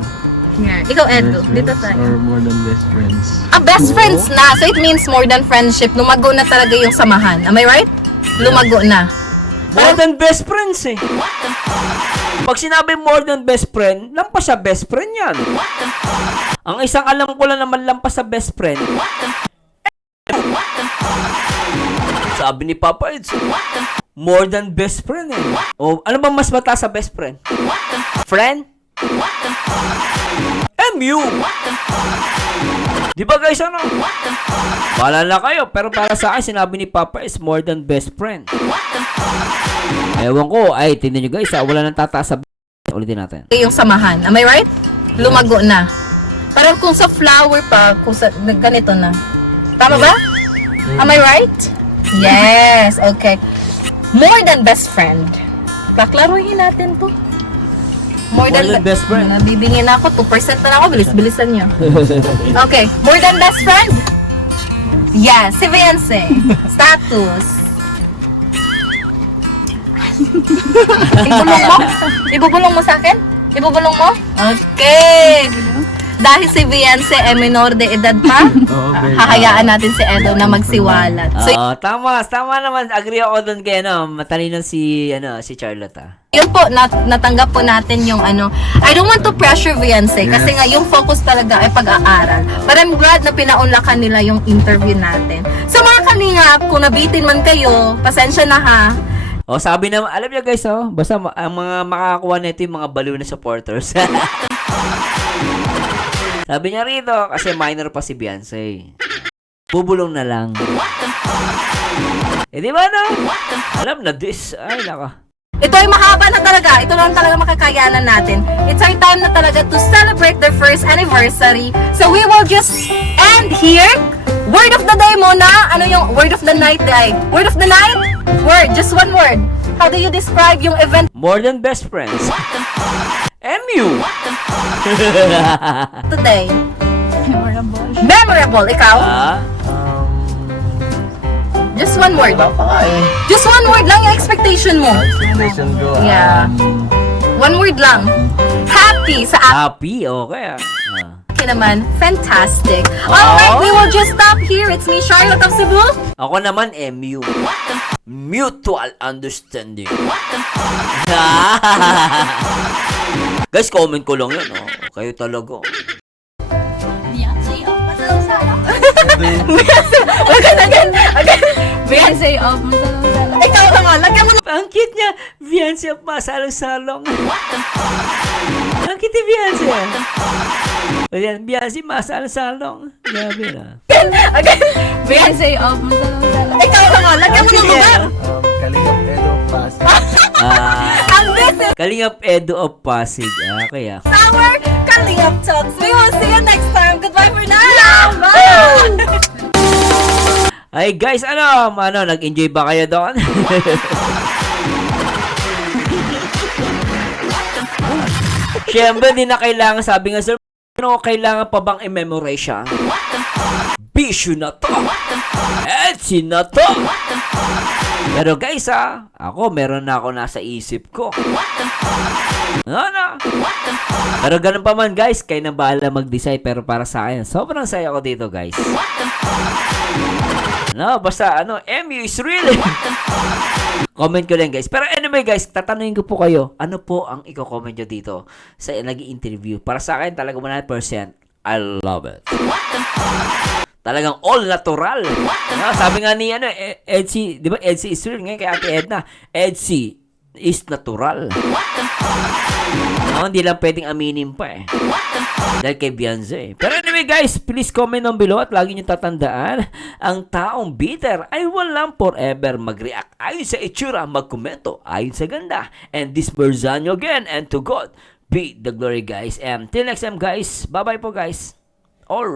Yeah. Ikaw, Edo, Best dito friends tayo. or more than best friends? Best friends na. So, it means more than friendship. Lumago na talaga yung samahan. Am I right? Lumago na. More than best friends eh. Pag sinabi more than best friend, lampas sa best friend yan. Ang isang alam ko lang naman lampas sa best friend. Sabi ni Papa Eds, more than best friend eh. O, ano ba mas mataas sa best friend? Friend? MU! Di ba guys, Bahala na kayo, pero para sa akin, sinabi ni Papa is more than best friend. Ewan ko, ay, tingnan nyo guys, wala nang tataas sa ulitin natin. Yung samahan. Am I right? Lumago na. Parang kung sa flower pa, kung sa ganito na. Tama ba? Am I right? Yes. Okay. More than best friend. Paklaruhin natin to. More than best friend. Nabibingin ako. 2% na ako. Bilis-bilisan nyo. Okay. More than best friend? Yes. Si Beyonce. Status. Ibubulong mo? Ibubulong mo sa akin? Ibubulong mo? Okay. dahil si Beyonce ay minor de edad pa, hahayaan natin si Edo na magsiwalat. So, Tama naman. Agree ako doon kay matalino si Charlotte yun po, natanggap po natin yung I don't want to pressure Beyonce kasi nga yung focus talaga ay pag-aaral. But I'm glad na pinaunlakan nila yung interview natin. So mga kalingap, kung nabitin man kayo, pasensya na ha. Sabi naman, alam niyo guys, basta ang mga makakakuha nito yung mga baliw na supporters. Sabi niya rito, kasi minor pa si Beyonce. Bubulong na lang. Di ba alam na this. Ay, naka. Ito ay mahaba na talaga. Ito lang talaga makakayanan natin. It's our time na talaga to celebrate their first anniversary. So we will just end here. Word of the day muna. Ano yung word of the night, guy? Word of the night? Word. Just one word. How do you describe yung event More than best friends. MU. today? Memorable. Memorable. Ikaw? Just one word. Wala pa nga eh. Just one word lang yung expectation mo. Expectation ko, Yeah. One word lang. Happy sa Happy, okay akin naman. Fantastic. Alright, we will just stop here. It's me, Charlotte of Cebu. Ako naman, MU. Mutual understanding. Guys, comment ko lang yan, Kayo talaga. Beyonce, masalang-salang. Again. Beyonce, masalang-salang. Ikaw naman, lagyan mo na. Ang cute niya. Beyonce, masalong-salong. Ang cute ni Beyonce. Ayan, Beyonce, masalong-salong. Grabe na. Again. Beyonce, masalang-salang. Ikaw naman, lagyan mo na lugar. Kalingap Edo Pass. And this is Kalingap Edo of Pasig. Kaya. our Kalingap Talks. We will see you next time. Goodbye for now. Bye. Ay guys, nag-enjoy ba kayo doon? Siyempre, di na kailangan, sabi nga sir, kailangan pa bang i-memorize siya? Bisyo na to! Etsy na to! Pero guys meron na ako nasa isip ko. Pero ganun pa man guys, kayo na bahala mag-decide, pero para sa akin, sobrang saya ko dito guys. Basta MU is really. Comment ko lang guys. Pero anyway guys, tatanungin ko po kayo, ano po ang i-comment nyo dito sa nag-i-interview? Para sa akin talaga 100%, I love it. Talagang all natural. Sabi nga ni Edsy, di ba Edsy is real? Ngayon kay Ate Edna, Edsy is natural. Hindi lang pwedeng aminin pa dahil kay Beyonce. Pero anyway guys, please comment down below at lagi nyo tatandaan, ang taong bitter ay walang forever mag-react ayon sa itsura, magkomento ayon sa ganda. And this Berzano again, and to God be the glory guys. And till next time guys, bye bye po guys. Or